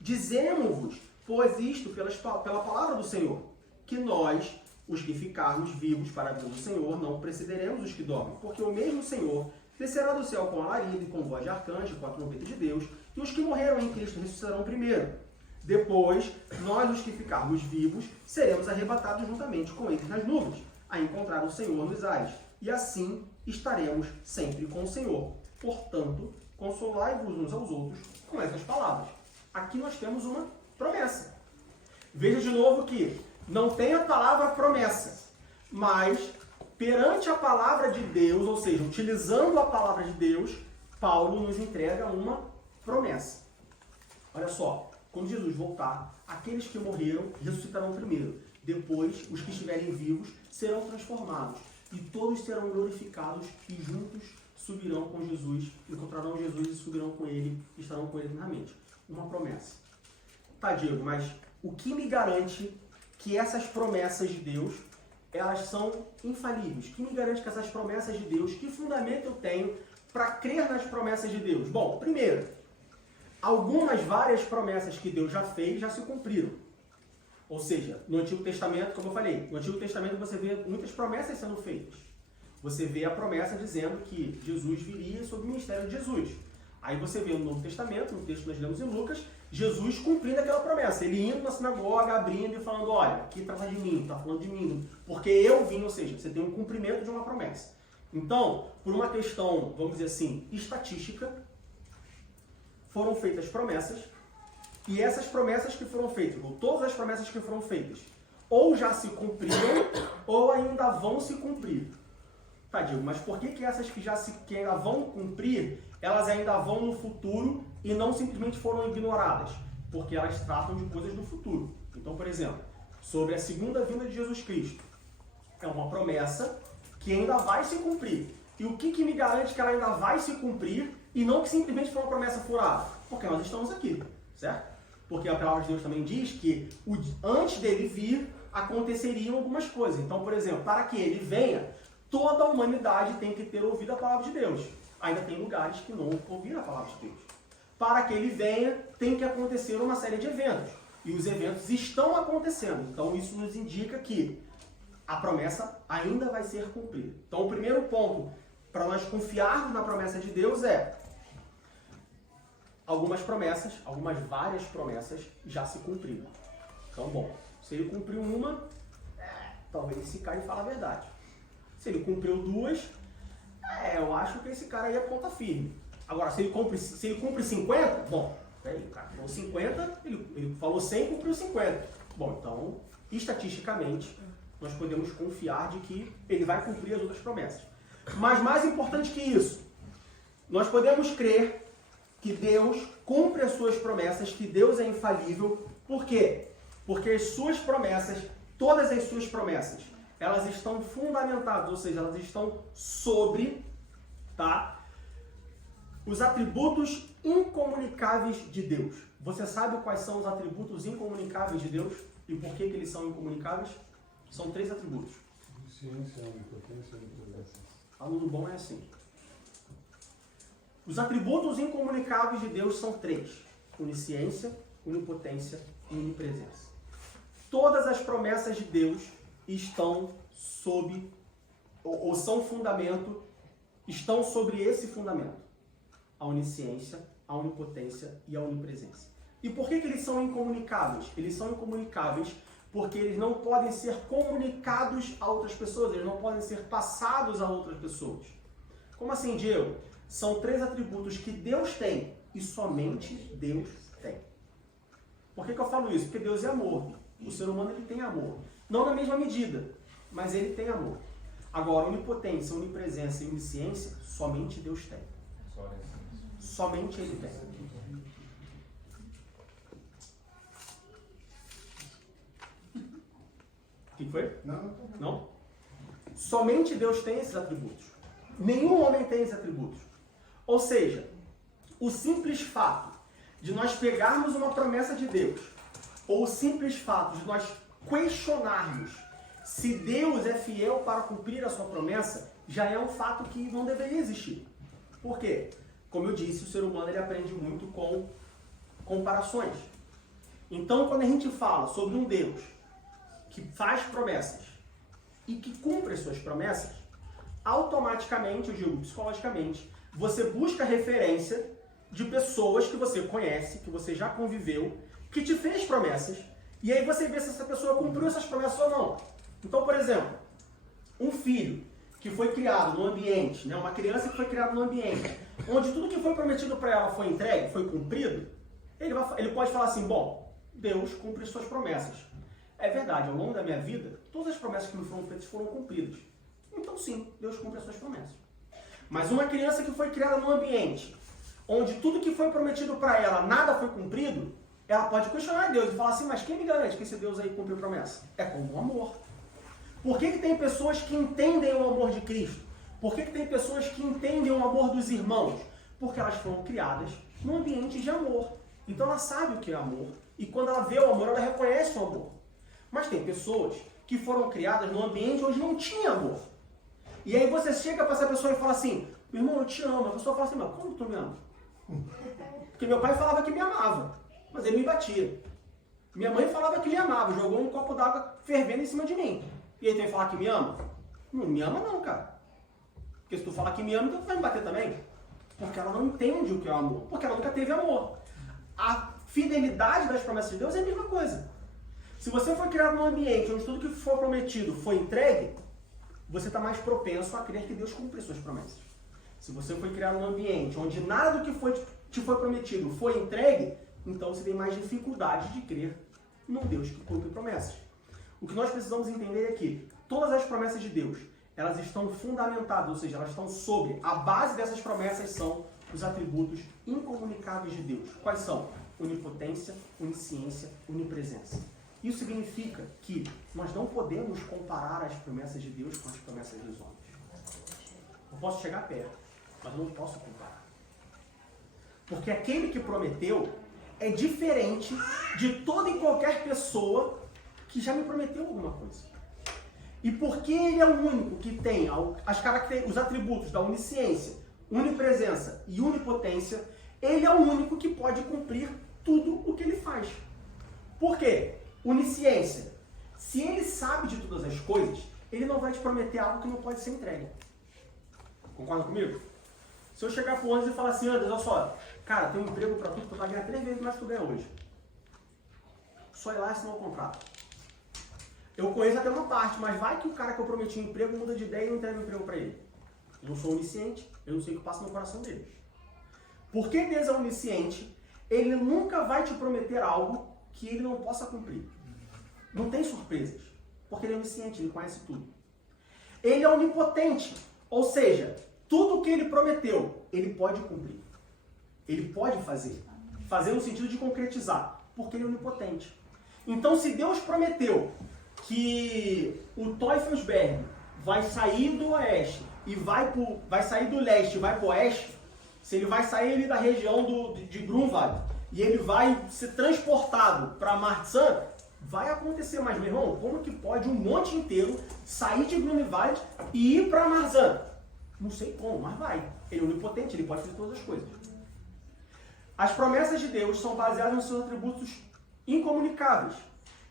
Dizemos-vos, pois isto pela palavra do Senhor, que nós, os que ficarmos vivos para ver o Senhor, não precederemos os que dormem, porque o mesmo Senhor descerá do céu com alarido e com voz de arcanjo, com a trombeta de Deus, e os que morreram em Cristo ressuscitarão primeiro. Depois, nós, os que ficarmos vivos, seremos arrebatados juntamente com eles nas nuvens, a encontrar o Senhor nos ares. E assim estaremos sempre com o Senhor. Portanto, consolai-vos uns aos outros com essas palavras. Aqui nós temos uma promessa. Veja de novo que não tem a palavra promessa, mas perante a palavra de Deus, ou seja, utilizando a palavra de Deus, Paulo nos entrega uma promessa. Olha só, quando Jesus voltar, aqueles que morreram ressuscitarão primeiro. Depois, os que estiverem vivos serão transformados. E todos serão glorificados e juntos subirão com Jesus, encontrarão Jesus e subirão com ele, e estarão com ele eternamente. Uma promessa. Tá, Diego, mas o que me garante que essas promessas de Deus, elas são infalíveis? O que me garante que essas promessas de Deus, que fundamento eu tenho para crer nas promessas de Deus? Bom, primeiro, várias promessas que Deus já fez, já se cumpriram. Ou seja, no Antigo Testamento, como eu falei, no Antigo Testamento você vê muitas promessas sendo feitas. Você vê a promessa dizendo que Jesus viria sob o ministério de Jesus. Aí você vê no Novo Testamento, no texto que nós lemos em Lucas, Jesus cumprindo aquela promessa. Ele indo na sinagoga, abrindo e falando, olha, aqui trata de mim, está falando de mim, porque eu vim, ou seja, você tem um cumprimento de uma promessa. Então, por uma questão, vamos dizer assim, estatística, foram feitas promessas, e essas promessas que foram feitas, ou todas as promessas que foram feitas, ou já se cumpriram, ou ainda vão se cumprir. Tá, Diego, mas por que essas que ainda vão cumprir, elas ainda vão no futuro e não simplesmente foram ignoradas? Porque elas tratam de coisas do futuro. Então, por exemplo, sobre a segunda vinda de Jesus Cristo, é uma promessa que ainda vai se cumprir. E o que me garante que ela ainda vai se cumprir e não que simplesmente foi uma promessa furada? Porque nós estamos aqui, certo? Porque a palavra de Deus também diz que antes dele vir, aconteceriam algumas coisas. Então, por exemplo, para que ele venha, toda a humanidade tem que ter ouvido a palavra de Deus. Ainda tem lugares que não ouviram a palavra de Deus. Para que ele venha, tem que acontecer uma série de eventos. E os eventos estão acontecendo. Então, isso nos indica que a promessa ainda vai ser cumprida. Então, o primeiro ponto para nós confiarmos na promessa de Deus é várias promessas já se cumpriram. Então, bom, se ele cumpriu uma, talvez esse cara fale a verdade. Se ele cumpriu duas, eu acho que esse cara aí é ponta firme. Agora, se ele cumpre 50, bom, o cara falou 50, ele falou 100 e cumpriu 50. Bom, então, estatisticamente, nós podemos confiar de que ele vai cumprir as outras promessas. Mas mais importante que isso, nós podemos crer que Deus cumpre as suas promessas, que Deus é infalível. Por quê? Porque as suas promessas, todas as suas promessas, elas estão fundamentadas, ou seja, elas estão sobre, os atributos incomunicáveis de Deus. Você sabe quais são os atributos incomunicáveis de Deus e por que eles são incomunicáveis? São 3 atributos. Ciência, onipotência e onipresença. Aluno bom é assim. Os atributos incomunicáveis de Deus são 3. Onisciência, onipotência e onipresença. Todas as promessas de Deus estão sob, ou são fundamento, estão sobre esse fundamento. A onisciência, a onipotência e a onipresença. E por que eles são incomunicáveis? Eles são incomunicáveis porque eles não podem ser comunicados a outras pessoas, eles não podem ser passados a outras pessoas. Como assim, Diego? São 3 atributos que Deus tem e somente Deus tem. Por que eu falo isso? Porque Deus é amor. O ser humano ele tem amor. Não na mesma medida, mas ele tem amor. Agora, onipotência, onipresença e onisciência, somente Deus tem. Somente Ele tem. O que foi? Não? Somente Deus tem esses atributos. Nenhum homem tem esses atributos. Ou seja, o simples fato de nós pegarmos uma promessa de Deus, ou o simples fato de nós questionarmos se Deus é fiel para cumprir a sua promessa, já é um fato que não deveria existir. Por quê? Como eu disse, o ser humano ele aprende muito com comparações. Então, quando a gente fala sobre um Deus que faz promessas e que cumpre as suas promessas, automaticamente, eu digo psicologicamente, você busca referência de pessoas que você conhece, que você já conviveu, que te fez promessas, e aí você vê se essa pessoa cumpriu essas promessas ou não. Então, por exemplo, um filho que foi criado no ambiente, né, uma criança que foi criada no ambiente, onde tudo que foi prometido para ela foi entregue, foi cumprido, ele pode falar assim, bom, Deus cumpre suas promessas. É verdade, ao longo da minha vida, todas as promessas que me foram feitas foram cumpridas. Então sim, Deus cumpre as suas promessas. Mas uma criança que foi criada num ambiente onde tudo que foi prometido para ela, nada foi cumprido, ela pode questionar Deus e falar assim, mas quem me garante que esse Deus aí cumpriu promessa? É como o amor. Por que tem pessoas que entendem o amor de Cristo? Por que tem pessoas que entendem o amor dos irmãos? Porque elas foram criadas num ambiente de amor. Então ela sabe o que é amor. E quando ela vê o amor, ela reconhece o amor. Mas tem pessoas que foram criadas num ambiente onde não tinha amor. E aí você chega para essa pessoa e fala assim, meu irmão, eu te amo. A pessoa fala assim, mas como tu me ama? Porque meu pai falava que me amava, mas ele me batia. Minha mãe falava que me amava, jogou um copo d'água fervendo em cima de mim. E aí tem que falar que me ama? Não me ama não, cara. Porque se tu falar que me ama, então tu vai me bater também. Porque ela não entende o que é o amor. Porque ela nunca teve amor. A fidelidade das promessas de Deus é a mesma coisa. Se você foi criado num ambiente onde tudo que for prometido foi entregue, você está mais propenso a crer que Deus cumpre suas promessas. Se você foi criado num ambiente onde nada do que te foi prometido foi entregue, então você tem mais dificuldade de crer num Deus que cumpre promessas. O que nós precisamos entender é que todas as promessas de Deus, elas estão fundamentadas, ou seja, elas estão sobre, a base dessas promessas são os atributos incomunicáveis de Deus. Quais são? Onipotência, onisciência, onipresença. Isso significa que nós não podemos comparar as promessas de Deus com as promessas dos homens. Eu posso chegar perto, mas não posso comparar. Porque aquele que prometeu é diferente de toda e qualquer pessoa que já me prometeu alguma coisa. E porque ele é o único que tem os atributos da onisciência, onipresença e onipotência, ele é o único que pode cumprir tudo o que ele faz. Por quê? Onisciência. Se ele sabe de todas as coisas, ele não vai te prometer algo que não pode ser entregue. Concorda comigo? Se eu chegar pro Anderson e falar assim, Anderson, olha só, cara, tem um emprego pra tu que tu vai ganhar 3 vezes mais que tu ganha hoje. Só ir lá e assinar o contrato. Eu conheço até uma parte, mas vai que o cara que eu prometi um emprego muda de ideia e não entrega o emprego pra ele. Eu não sou onisciente, eu não sei o que passa no coração dele. Porque Deus é onisciente, ele nunca vai te prometer algo que ele não possa cumprir. Não tem surpresas, porque ele é onisciente, ele conhece tudo. Ele é onipotente, ou seja, tudo o que ele prometeu, ele pode cumprir. Ele pode fazer. Fazer no sentido de concretizar, porque ele é onipotente. Então, se Deus prometeu que o Teufelsberg vai sair do oeste e vai sair do leste e vai para o oeste, se ele vai sair ali da região de Grunwald e ele vai ser transportado para Marzahn, vai acontecer. Mas, meu irmão, como que pode um monte inteiro sair de Grunwald e ir para Marzahn? Não sei como, mas vai. Ele é onipotente, ele pode fazer todas as coisas. As promessas de Deus são baseadas nos seus atributos incomunicáveis.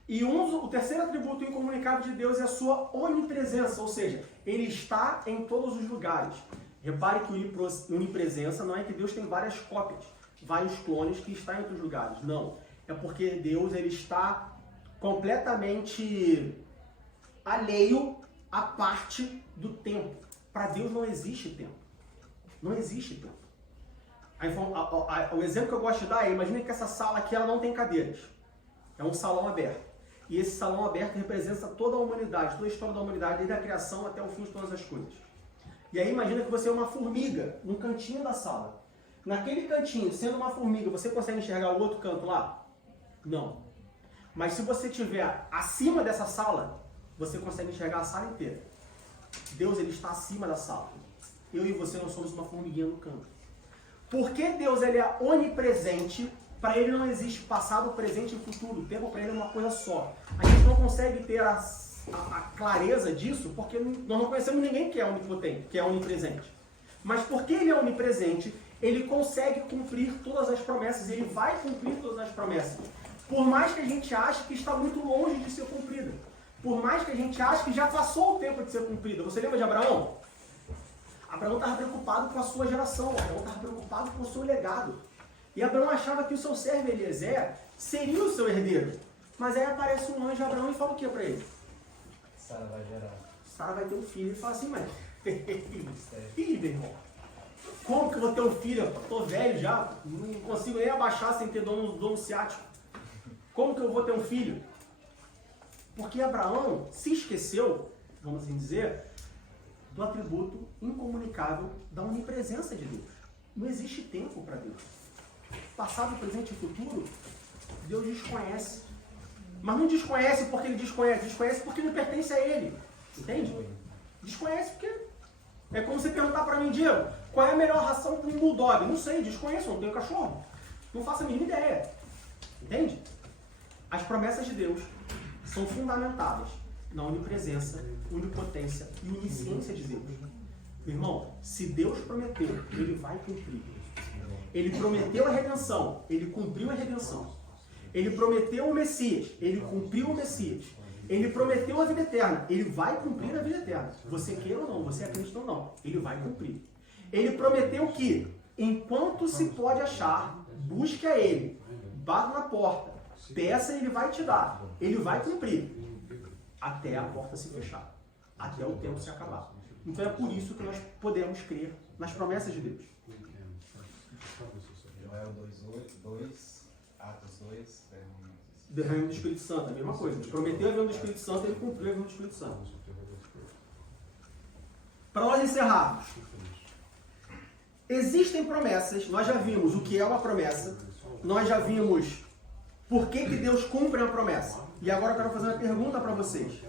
E o terceiro atributo incomunicável de Deus é a sua onipresença, ou seja, ele está em todos os lugares. Repare que onipresença não é que Deus tem várias cópias, vários clones que estão em outros lugares. Não. É porque Deus ele está completamente alheio à parte do tempo. Para Deus não existe tempo. Não existe tempo. O exemplo que eu gosto de dar é, imagina que essa sala aqui ela não tem cadeiras. É um salão aberto. E esse salão aberto representa toda a humanidade, toda a história da humanidade, desde a criação até o fim de todas as coisas. E aí imagina que você é uma formiga no cantinho da sala. Naquele cantinho, sendo uma formiga, você consegue enxergar o outro canto lá? Não. Mas se você estiver acima dessa sala, você consegue enxergar a sala inteira. Deus ele está acima da sala. Eu e você não somos uma formiguinha no canto. Porque Deus ele é onipresente, para ele não existe passado, presente e futuro. O tempo para ele é uma coisa só. A gente não consegue ter a clareza disso porque nós não conhecemos ninguém que é onipotente, que é onipresente. Mas porque ele é onipresente, ele consegue cumprir todas as promessas, ele vai cumprir todas as promessas. Por mais que a gente ache que está muito longe de ser cumprida. Por mais que a gente ache que já passou o tempo de ser cumprida. Você lembra de Abraão? Abraão estava preocupado com a sua geração, Abraão estava preocupado com o seu legado. E Abraão achava que o seu servo Eliezer seria o seu herdeiro. Mas aí aparece um anjo de Abraão e fala o que para ele? Sara vai gerar. Sara vai ter um filho. Ele fala assim, mas... Mistério. Ih, meu irmão, como que eu vou ter um filho? Eu tô velho já, não consigo nem abaixar sem ter dono ciático. Como que eu vou ter um filho? Porque Abraão se esqueceu, vamos assim dizer, do atributo incomunicável da onipresença de Deus. Não existe tempo para Deus. Passado, presente e futuro, Deus desconhece. Mas não desconhece porque ele desconhece porque não pertence a ele. Entende? Desconhece porque... É como você perguntar para mim, Diego, qual é a melhor ração para um bulldog? Não sei, desconheço, não tenho cachorro. Não faço a mínima ideia. Entende? As promessas de Deus são fundamentadas na onipresença, onipotência e onisciência de Deus. Meu irmão, se Deus prometeu, ele vai cumprir. Ele prometeu a redenção, ele cumpriu a redenção. Ele prometeu o Messias, ele cumpriu o Messias. Ele prometeu a vida eterna, ele vai cumprir a vida eterna. Você queira ou não, você acredita ou não, ele vai cumprir. Ele prometeu que, enquanto se pode achar, busque a ele, bata na porta, peça e ele vai te dar. Ele vai cumprir, até a porta se fechar, até o tempo se acabar. Então é por isso que nós podemos crer nas promessas de Deus. Joel 2, Atos 2, Derramamento do Espírito Santo, a mesma coisa. Ele prometeu a vinda do Espírito Santo, ele cumpriu a vinda do Espírito Santo. Para nós encerrarmos, existem promessas, nós já vimos o que é uma promessa, nós já vimos por que Deus cumpre a promessa. E agora eu quero fazer uma pergunta para vocês.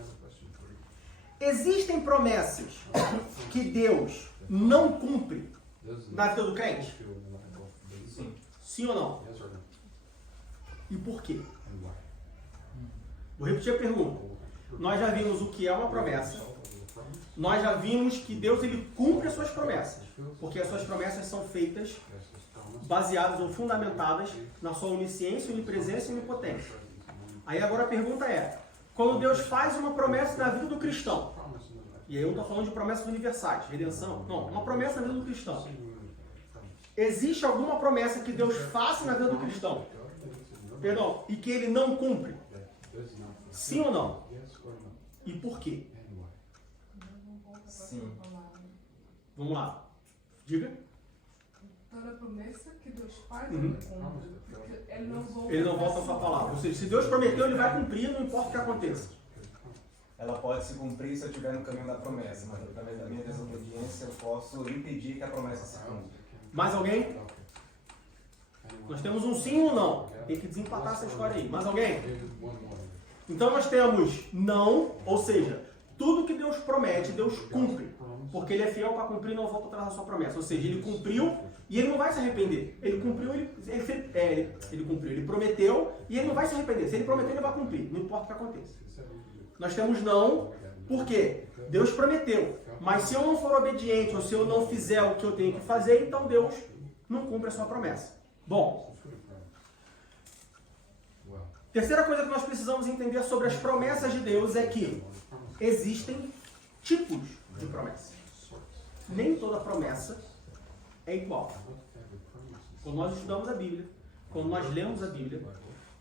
Existem promessas que Deus não cumpre na vida do crente? Sim. Sim ou não? E por quê? Vou repetir a pergunta. Nós já vimos o que é uma promessa. Nós já vimos que Deus ele cumpre as suas promessas. Porque as suas promessas são feitas, baseadas ou fundamentadas na sua onisciência, onipresença e onipotência. Aí agora a pergunta é, quando Deus faz uma promessa na vida do cristão, e aí eu estou falando de promessas universais, redenção, não, uma promessa na vida do cristão. Existe alguma promessa que Deus faça na vida do cristão? Perdão, e que ele não cumpre? Sim ou não? E por quê? Sim. Vamos lá. Diga. Toda promessa que Deus faz, Uhum. porque Ele não volta a sua palavra. Ou seja, se Deus prometeu, ele vai cumprir, não importa o que aconteça. Ela pode se cumprir se eu estiver no caminho da promessa, mas através da minha desobediência eu posso impedir que a promessa se cumpra. Mais alguém? Nós temos um sim ou não. Tem que desempatar essa história aí. Mais alguém? Então nós temos não, ou seja, tudo que Deus promete, Deus cumpre. Porque ele é fiel para cumprir e não volta atrás da sua promessa. Ou seja, ele cumpriu e ele não vai se arrepender. Ele cumpriu, ele cumpriu. Ele prometeu e ele não vai se arrepender. Se ele prometeu, ele vai cumprir. Não importa o que aconteça. Nós temos não, porque Deus prometeu. Mas se eu não for obediente ou se eu não fizer o que eu tenho que fazer, então Deus não cumpre a sua promessa. Bom, terceira coisa que nós precisamos entender sobre as promessas de Deus é que existem tipos de promessa. Nem toda promessa é igual. Quando nós estudamos a Bíblia, quando nós lemos a Bíblia,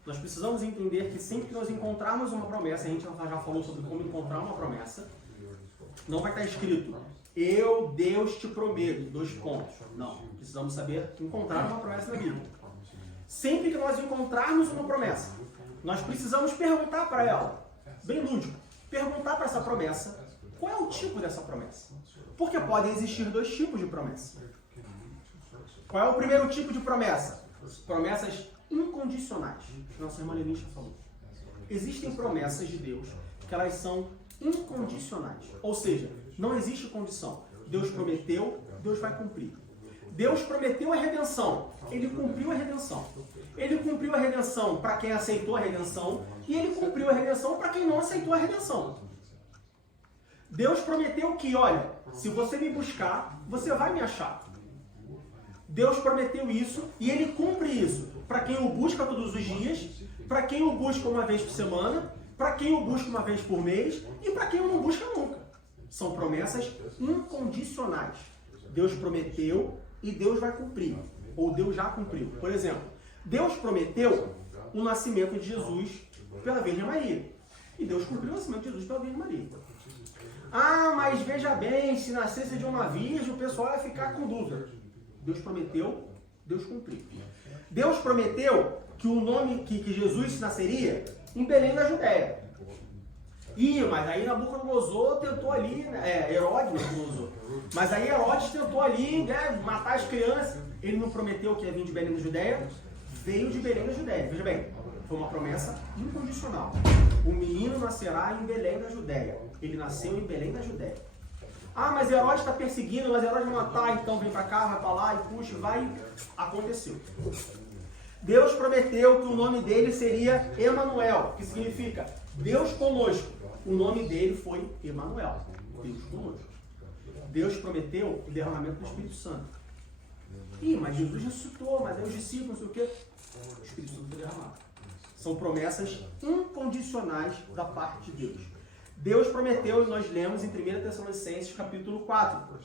nós precisamos entender que sempre que nós encontrarmos uma promessa, a gente já falou sobre como encontrar uma promessa, não vai estar escrito, eu, Deus, te prometo, 2 pontos. Não, precisamos saber encontrar uma promessa na Bíblia. Sempre que nós encontrarmos uma promessa, nós precisamos perguntar para ela, bem lúdico, perguntar para essa promessa, qual é o tipo dessa promessa? Porque podem existir 2 tipos de promessa. Qual é o primeiro tipo de promessa? Promessas incondicionais. Nossa irmã Lenícia falou. Existem promessas de Deus que elas são incondicionais. Ou seja, não existe condição. Deus prometeu, Deus vai cumprir. Deus prometeu a redenção, ele cumpriu a redenção. Ele cumpriu a redenção para quem aceitou a redenção e ele cumpriu a redenção para quem não aceitou a redenção. Deus prometeu que, olha, se você me buscar, você vai me achar. Deus prometeu isso e ele cumpre isso para quem o busca todos os dias, para quem o busca uma vez por semana, para quem o busca uma vez por mês e para quem o não busca nunca. São promessas incondicionais. Deus prometeu e Deus vai cumprir. ou Deus já cumpriu. Por exemplo, Deus prometeu o nascimento de Jesus pela Virgem Maria. E Deus cumpriu o nascimento de Jesus pela Virgem Maria. Ah, mas veja bem, se nascesse de uma virgem, o pessoal ia ficar com dúvida. Deus prometeu, Deus cumpriu. Deus prometeu que o nome que Jesus nasceria em Belém da Judéia. Mas aí Nabucodonosor tentou ali, Herodes Nabucodonosor. Mas aí Herodes tentou ali, matar as crianças. Ele não prometeu que ia vir de Belém da Judéia, veio de Belém da Judéia. Veja bem, foi uma promessa incondicional. O menino nascerá em Belém da Judéia. Ele nasceu em Belém da Judéia. Ah, mas Herodes está perseguindo, mas Herodes vai matar, então vem para cá, vai para lá, e puxa, vai. Aconteceu. Deus prometeu que o nome dele seria Emanuel, que significa Deus conosco. O nome dele foi Emanuel, Deus conosco. Deus prometeu o derramamento do Espírito Santo. Mas Jesus ressuscitou, mas aí os discípulos, não sei o quê. O Espírito Santo foi derramado. São promessas incondicionais da parte de Deus. Deus prometeu, e nós lemos em 1 Tessalonicenses capítulo 4,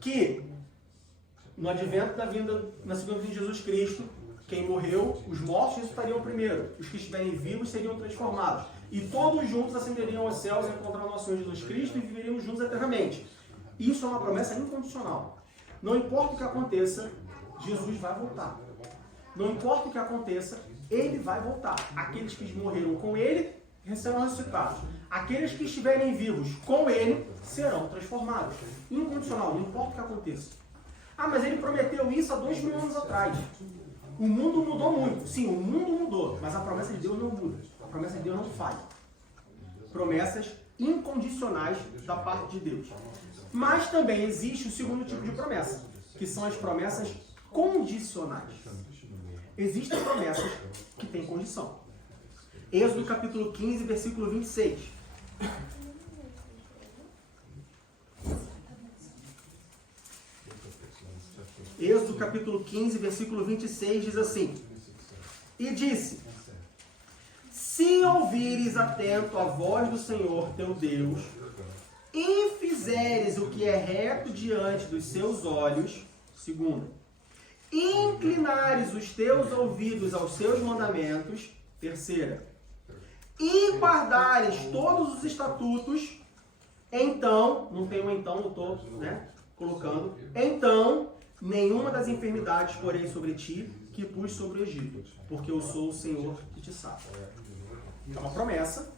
que no advento na segunda vinda de Jesus Cristo, quem morreu, os mortos ressuscitariam primeiro, os que estiverem vivos seriam transformados. E todos juntos ascenderiam aos céus e encontrarão nosso Senhor Jesus Cristo e viveriam juntos eternamente. Isso é uma promessa incondicional. Não importa o que aconteça, Jesus vai voltar. Não importa o que aconteça, ele vai voltar. Aqueles que morreram com ele serão ressuscitados. Aqueles que estiverem vivos com ele serão transformados. Incondicional, não importa o que aconteça. Mas ele prometeu isso há 2000 anos atrás. O mundo mudou muito. Sim, o mundo mudou, mas a promessa de Deus não muda. A promessa de Deus não falha. Promessas incondicionais da parte de Deus. Mas também existe o segundo tipo de promessa, que são as promessas condicionais. Existem promessas que têm condição. Êxodo capítulo 15, versículo 26. Êxodo capítulo 15, versículo 26 diz assim: E disse: Se ouvires atento a voz do Senhor teu Deus, e fizeres o que é reto diante dos seus olhos, segunda, inclinares os teus ouvidos aos seus mandamentos, terceira, e guardares todos os estatutos, então, não tem um então, eu estou colocando, então, nenhuma das enfermidades porém sobre ti, que pus sobre o Egito, porque eu sou o Senhor que te sara. É uma promessa.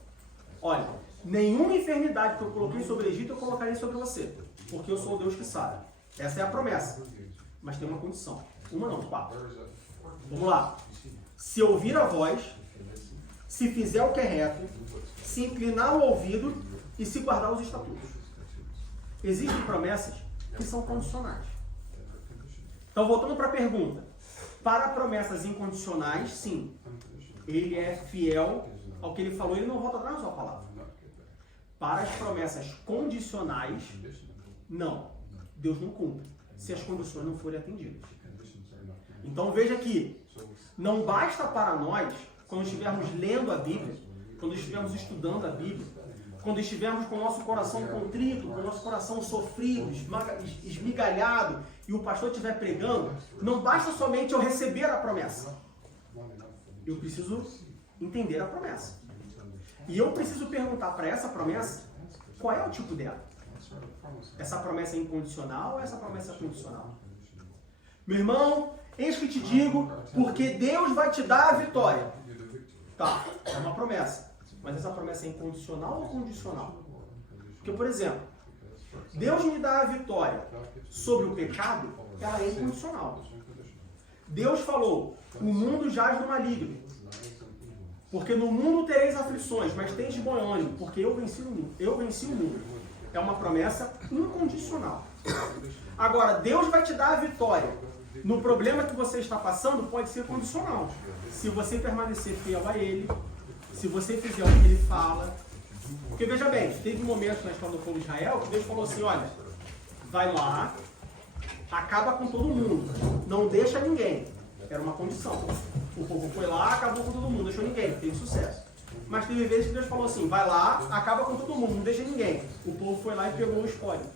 Olha, nenhuma enfermidade que eu coloquei sobre o Egito, eu colocarei sobre você, porque eu sou o Deus que sara. Essa é a promessa. Mas tem uma condição. Uma não, 4. Vamos lá. Se ouvir a voz, se fizer o que é reto, se inclinar o ouvido e se guardar os estatutos. Existem promessas que são condicionais. Então, voltando para a pergunta. Para promessas incondicionais, sim. Ele é fiel ao que ele falou, ele não volta atrás na sua palavra. Para as promessas condicionais, não. Deus não cumpre, se as condições não forem atendidas. Então veja que não basta para nós, quando estivermos lendo a Bíblia, quando estivermos estudando a Bíblia, quando estivermos com o nosso coração contrito, com o nosso coração sofrido, esmigalhado, e o pastor estiver pregando, não basta somente eu receber a promessa. Eu preciso entender a promessa. E eu preciso perguntar para essa promessa, qual é o tipo dela? Essa promessa é incondicional ou essa promessa é condicional? Meu irmão, eis que te digo, porque Deus vai te dar a vitória. Tá, é uma promessa. Mas essa promessa é incondicional ou condicional? Porque, por exemplo, Deus me dá a vitória sobre o pecado, ela é incondicional. Deus falou, o mundo jaz no maligno. Porque no mundo tereis aflições, mas tens de bom ânimo, porque eu venci o mundo. É uma promessa incondicional. Agora, Deus vai te dar a vitória. No problema que você está passando, pode ser condicional. Se você permanecer fiel a Ele, se você fizer o que Ele fala. Porque veja bem, teve um momento na história do povo de Israel que Deus falou assim, olha, vai lá, acaba com todo mundo, não deixa ninguém. Era uma condição. O povo foi lá, acabou com todo mundo, não deixou ninguém, teve sucesso. Mas teve vezes que Deus falou assim, vai lá, acaba com todo mundo, não deixa ninguém. O povo foi lá e pegou o espólio,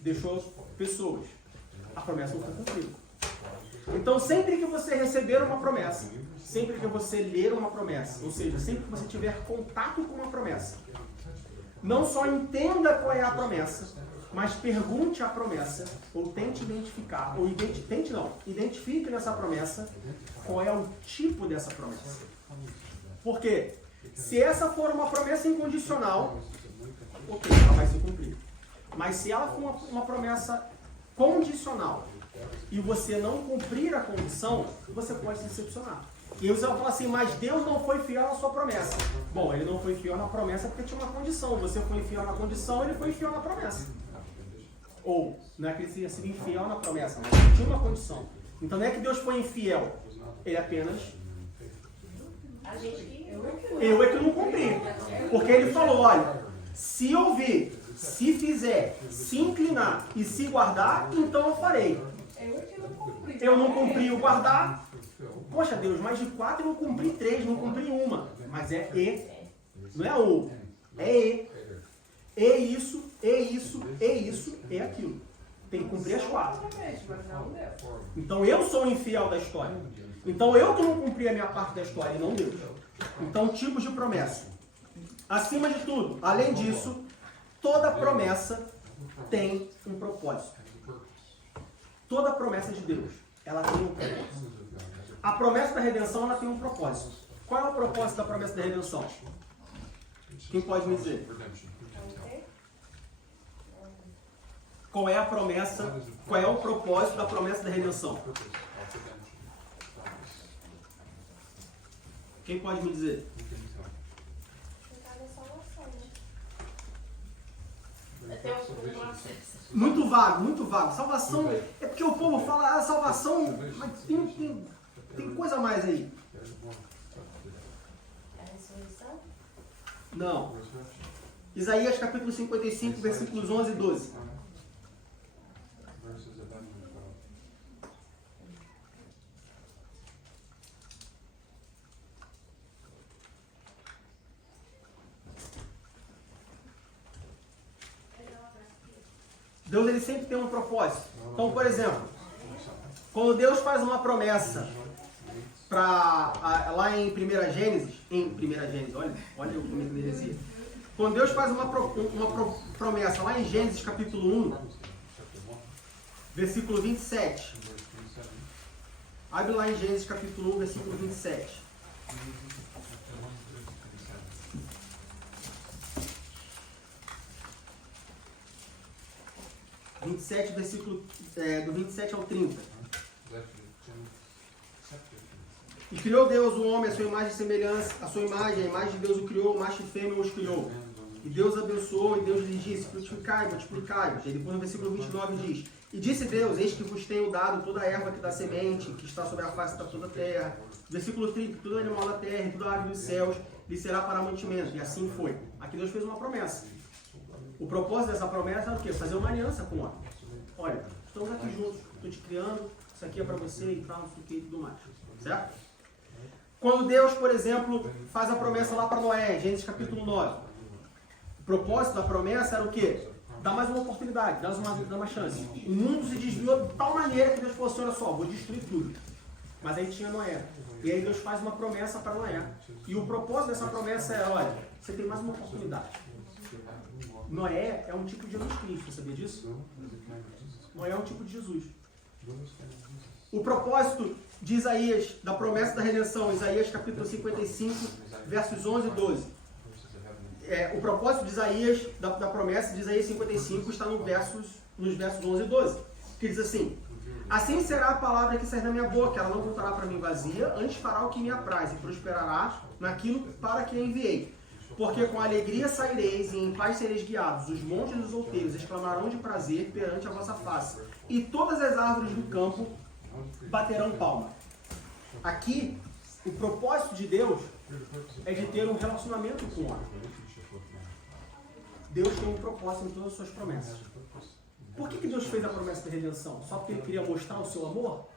deixou pessoas. A promessa não foi cumprida. Então, sempre que você receber uma promessa, sempre que você ler uma promessa, ou seja, sempre que você tiver contato com uma promessa, não só entenda qual é a promessa, mas pergunte a promessa, ou tente identificar, ou identifique nessa promessa qual é o tipo dessa promessa. Por quê? Se essa for uma promessa incondicional, ok, ela vai se cumprir. Mas se ela for uma promessa condicional e você não cumprir a condição, você pode se decepcionar. E aí você vai falar assim, mas Deus não foi fiel na sua promessa. Bom, ele não foi fiel na promessa porque tinha uma condição. Você foi infiel na condição, ele foi infiel na promessa. Ou, não é que ele tenha sido infiel na promessa, mas tinha uma condição. Então não é que Deus foi infiel, ele apenas... A gente... Eu é que não cumpri. Porque ele falou, olha, se ouvir, se fizer, se inclinar e se guardar, então eu farei. Eu não cumpri o guardar. Poxa Deus, mais de 4 eu não cumpri 3, não cumpri uma. Mas é e. Não é ou. É e. E isso, e isso, e isso, e aquilo. Tem que cumprir as 4. Então eu sou o infiel da história. Então eu que não cumpri a minha parte da história e não Deus. Então, tipos de promessa. Acima de tudo, além disso, toda promessa tem um propósito. Toda promessa de Deus, ela tem um propósito. A promessa da redenção, ela tem um propósito. Qual é o propósito da promessa da redenção? Quem pode me dizer? Qual é a promessa, qual é o propósito da promessa da redenção? Quem pode me dizer? Muito vago, muito vago. Salvação, é porque o povo fala, salvação, mas tem coisa a mais aí. A ressurreição? Não. Isaías capítulo 55, versículos 11 e 12. Deus ele sempre tem um propósito. Então, por exemplo, quando Deus faz uma promessa lá em 1 Gênesis, olha como ele dizia. Quando Deus faz uma promessa lá em Gênesis capítulo 1, versículo 27. Abre lá em Gênesis capítulo 1, versículo 27. Versículo do 27 ao 30. E criou Deus o homem, a sua imagem e semelhança, a sua imagem, a imagem de Deus o criou, macho e fêmea os criou. E Deus abençoou, e Deus lhes disse, frutificai, multiplicai-vos. E depois no versículo 29 diz, e disse Deus, eis que vos tenho dado toda a erva que dá semente, que está sobre a face da toda a terra. Versículo 30, todo animal da terra e toda ave dos céus lhe será para mantimento. E assim foi. Aqui Deus fez uma promessa. O propósito dessa promessa era o quê? Fazer uma aliança com o homem. Olha, estamos aqui juntos, estou te criando, isso aqui é para você e tal, não sei o que e tudo mais. Certo? Quando Deus, por exemplo, faz a promessa lá para Noé, Gênesis capítulo 9. O propósito da promessa era o quê? Dar mais uma oportunidade, dar uma chance. O mundo se desviou de tal maneira que Deus falou assim, olha só, vou destruir tudo. Mas aí tinha Noé. E aí Deus faz uma promessa para Noé. E o propósito dessa promessa é, olha, você tem mais uma oportunidade. Noé é um tipo de Jesus Cristo, sabia disso? Noé é um tipo de Jesus. O propósito de Isaías, da promessa da redenção, Isaías capítulo 55, versos 11 e 12. O propósito de Isaías, da promessa de Isaías 55, está nos versos 11 e 12. Que diz assim, assim será a palavra que sair da minha boca, ela não voltará para mim vazia, antes fará o que me apraz e prosperará naquilo para que a enviei. Porque com alegria saireis e em paz sereis guiados. Os montes dos outeiros exclamarão de prazer perante a vossa face. E todas as árvores do campo baterão palma. Aqui, o propósito de Deus é de ter um relacionamento com o homem. Deus tem um propósito em todas as suas promessas. Por que Deus fez a promessa da redenção? Só porque Ele queria mostrar o seu amor?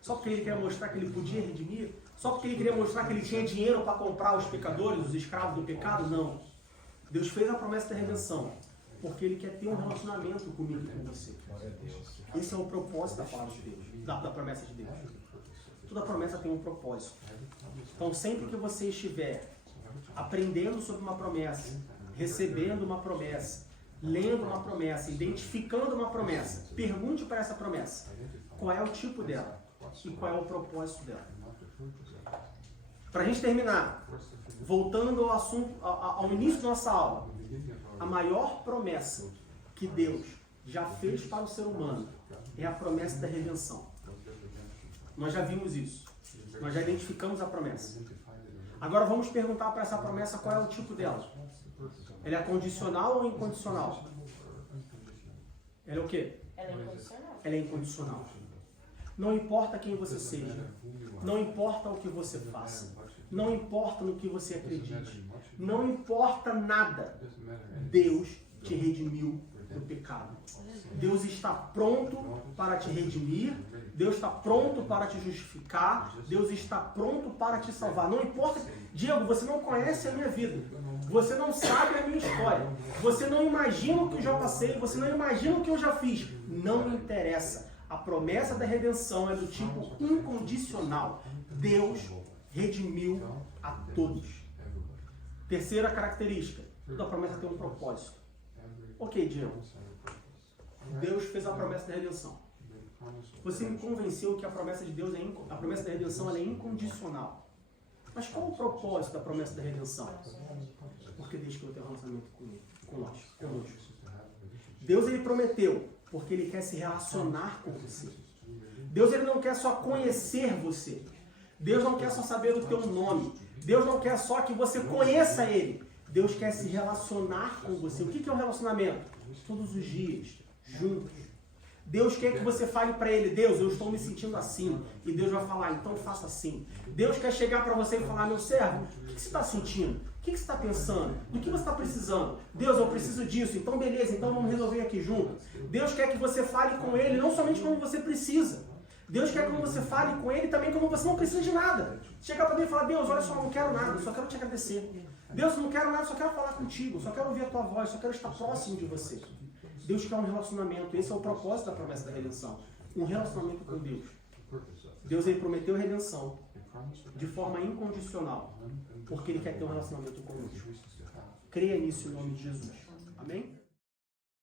Só porque Ele queria mostrar que Ele podia redimir? Só porque Ele queria mostrar que Ele tinha dinheiro para comprar os pecadores, os escravos do pecado? Não. Deus fez a promessa da redenção porque Ele quer ter um relacionamento comigo e com você. Glória a Deus. Esse é o propósito da palavra de Deus, da promessa de Deus. Toda promessa tem um propósito. Então, sempre que você estiver aprendendo sobre uma promessa, recebendo uma promessa, lendo uma promessa, identificando uma promessa, pergunte para essa promessa qual é o tipo dela e qual é o propósito dela. Para a gente terminar, voltando ao assunto, ao início da nossa aula, a maior promessa que Deus já fez para o ser humano é a promessa da redenção. Nós já vimos isso. Nós já identificamos a promessa. Agora vamos perguntar para essa promessa qual é o tipo dela. Ela é condicional ou incondicional? Ela é o quê? Ela é incondicional. Ela é incondicional. Não importa quem você seja, não importa o que você faça, não importa no que você acredite, não importa nada, Deus te redimiu do pecado. Deus está pronto para te redimir, Deus está pronto para te justificar, Deus está pronto para te salvar. Não importa, Diego, você não conhece a minha vida, você não sabe a minha história, você não imagina o que eu já passei, você não imagina o que eu já fiz. Não me interessa. A promessa da redenção é do tipo incondicional. Deus redimiu a todos. Terceira característica, toda promessa tem um propósito. Ok, Diego. Deus fez a promessa da redenção. Você me convenceu que a promessa de Deus a promessa da redenção ela é incondicional. Mas qual o propósito da promessa da redenção? Porque Deus quer ter um relacionamento conosco. Deus ele prometeu porque Ele quer se relacionar com você. Deus ele não quer só conhecer você. Deus não quer só saber o teu nome. Deus não quer só que você conheça Ele. Deus quer se relacionar com você. O que é um relacionamento? Todos os dias, juntos. Deus quer que você fale para Ele, Deus, eu estou me sentindo assim. E Deus vai falar, então faça assim. Deus quer chegar para você e falar, meu servo, o que você está sentindo? O que você está pensando? Do que você está precisando? Deus, eu preciso disso. Então beleza, então vamos resolver aqui junto. Deus quer que você fale com Ele, não somente quando você precisa. Deus quer que você fale com Ele também quando você não precisa de nada. Chegar para Deus e falar, Deus, olha só, não quero nada, só quero te agradecer. Deus, não quero nada, só quero falar contigo, só quero ouvir a tua voz, só quero estar próximo de você. Deus quer um relacionamento, esse é o propósito da promessa da redenção. Um relacionamento com Deus. Deus ele prometeu a redenção de forma incondicional, porque Ele quer ter um relacionamento conosco. Creia nisso em nome de Jesus. Amém?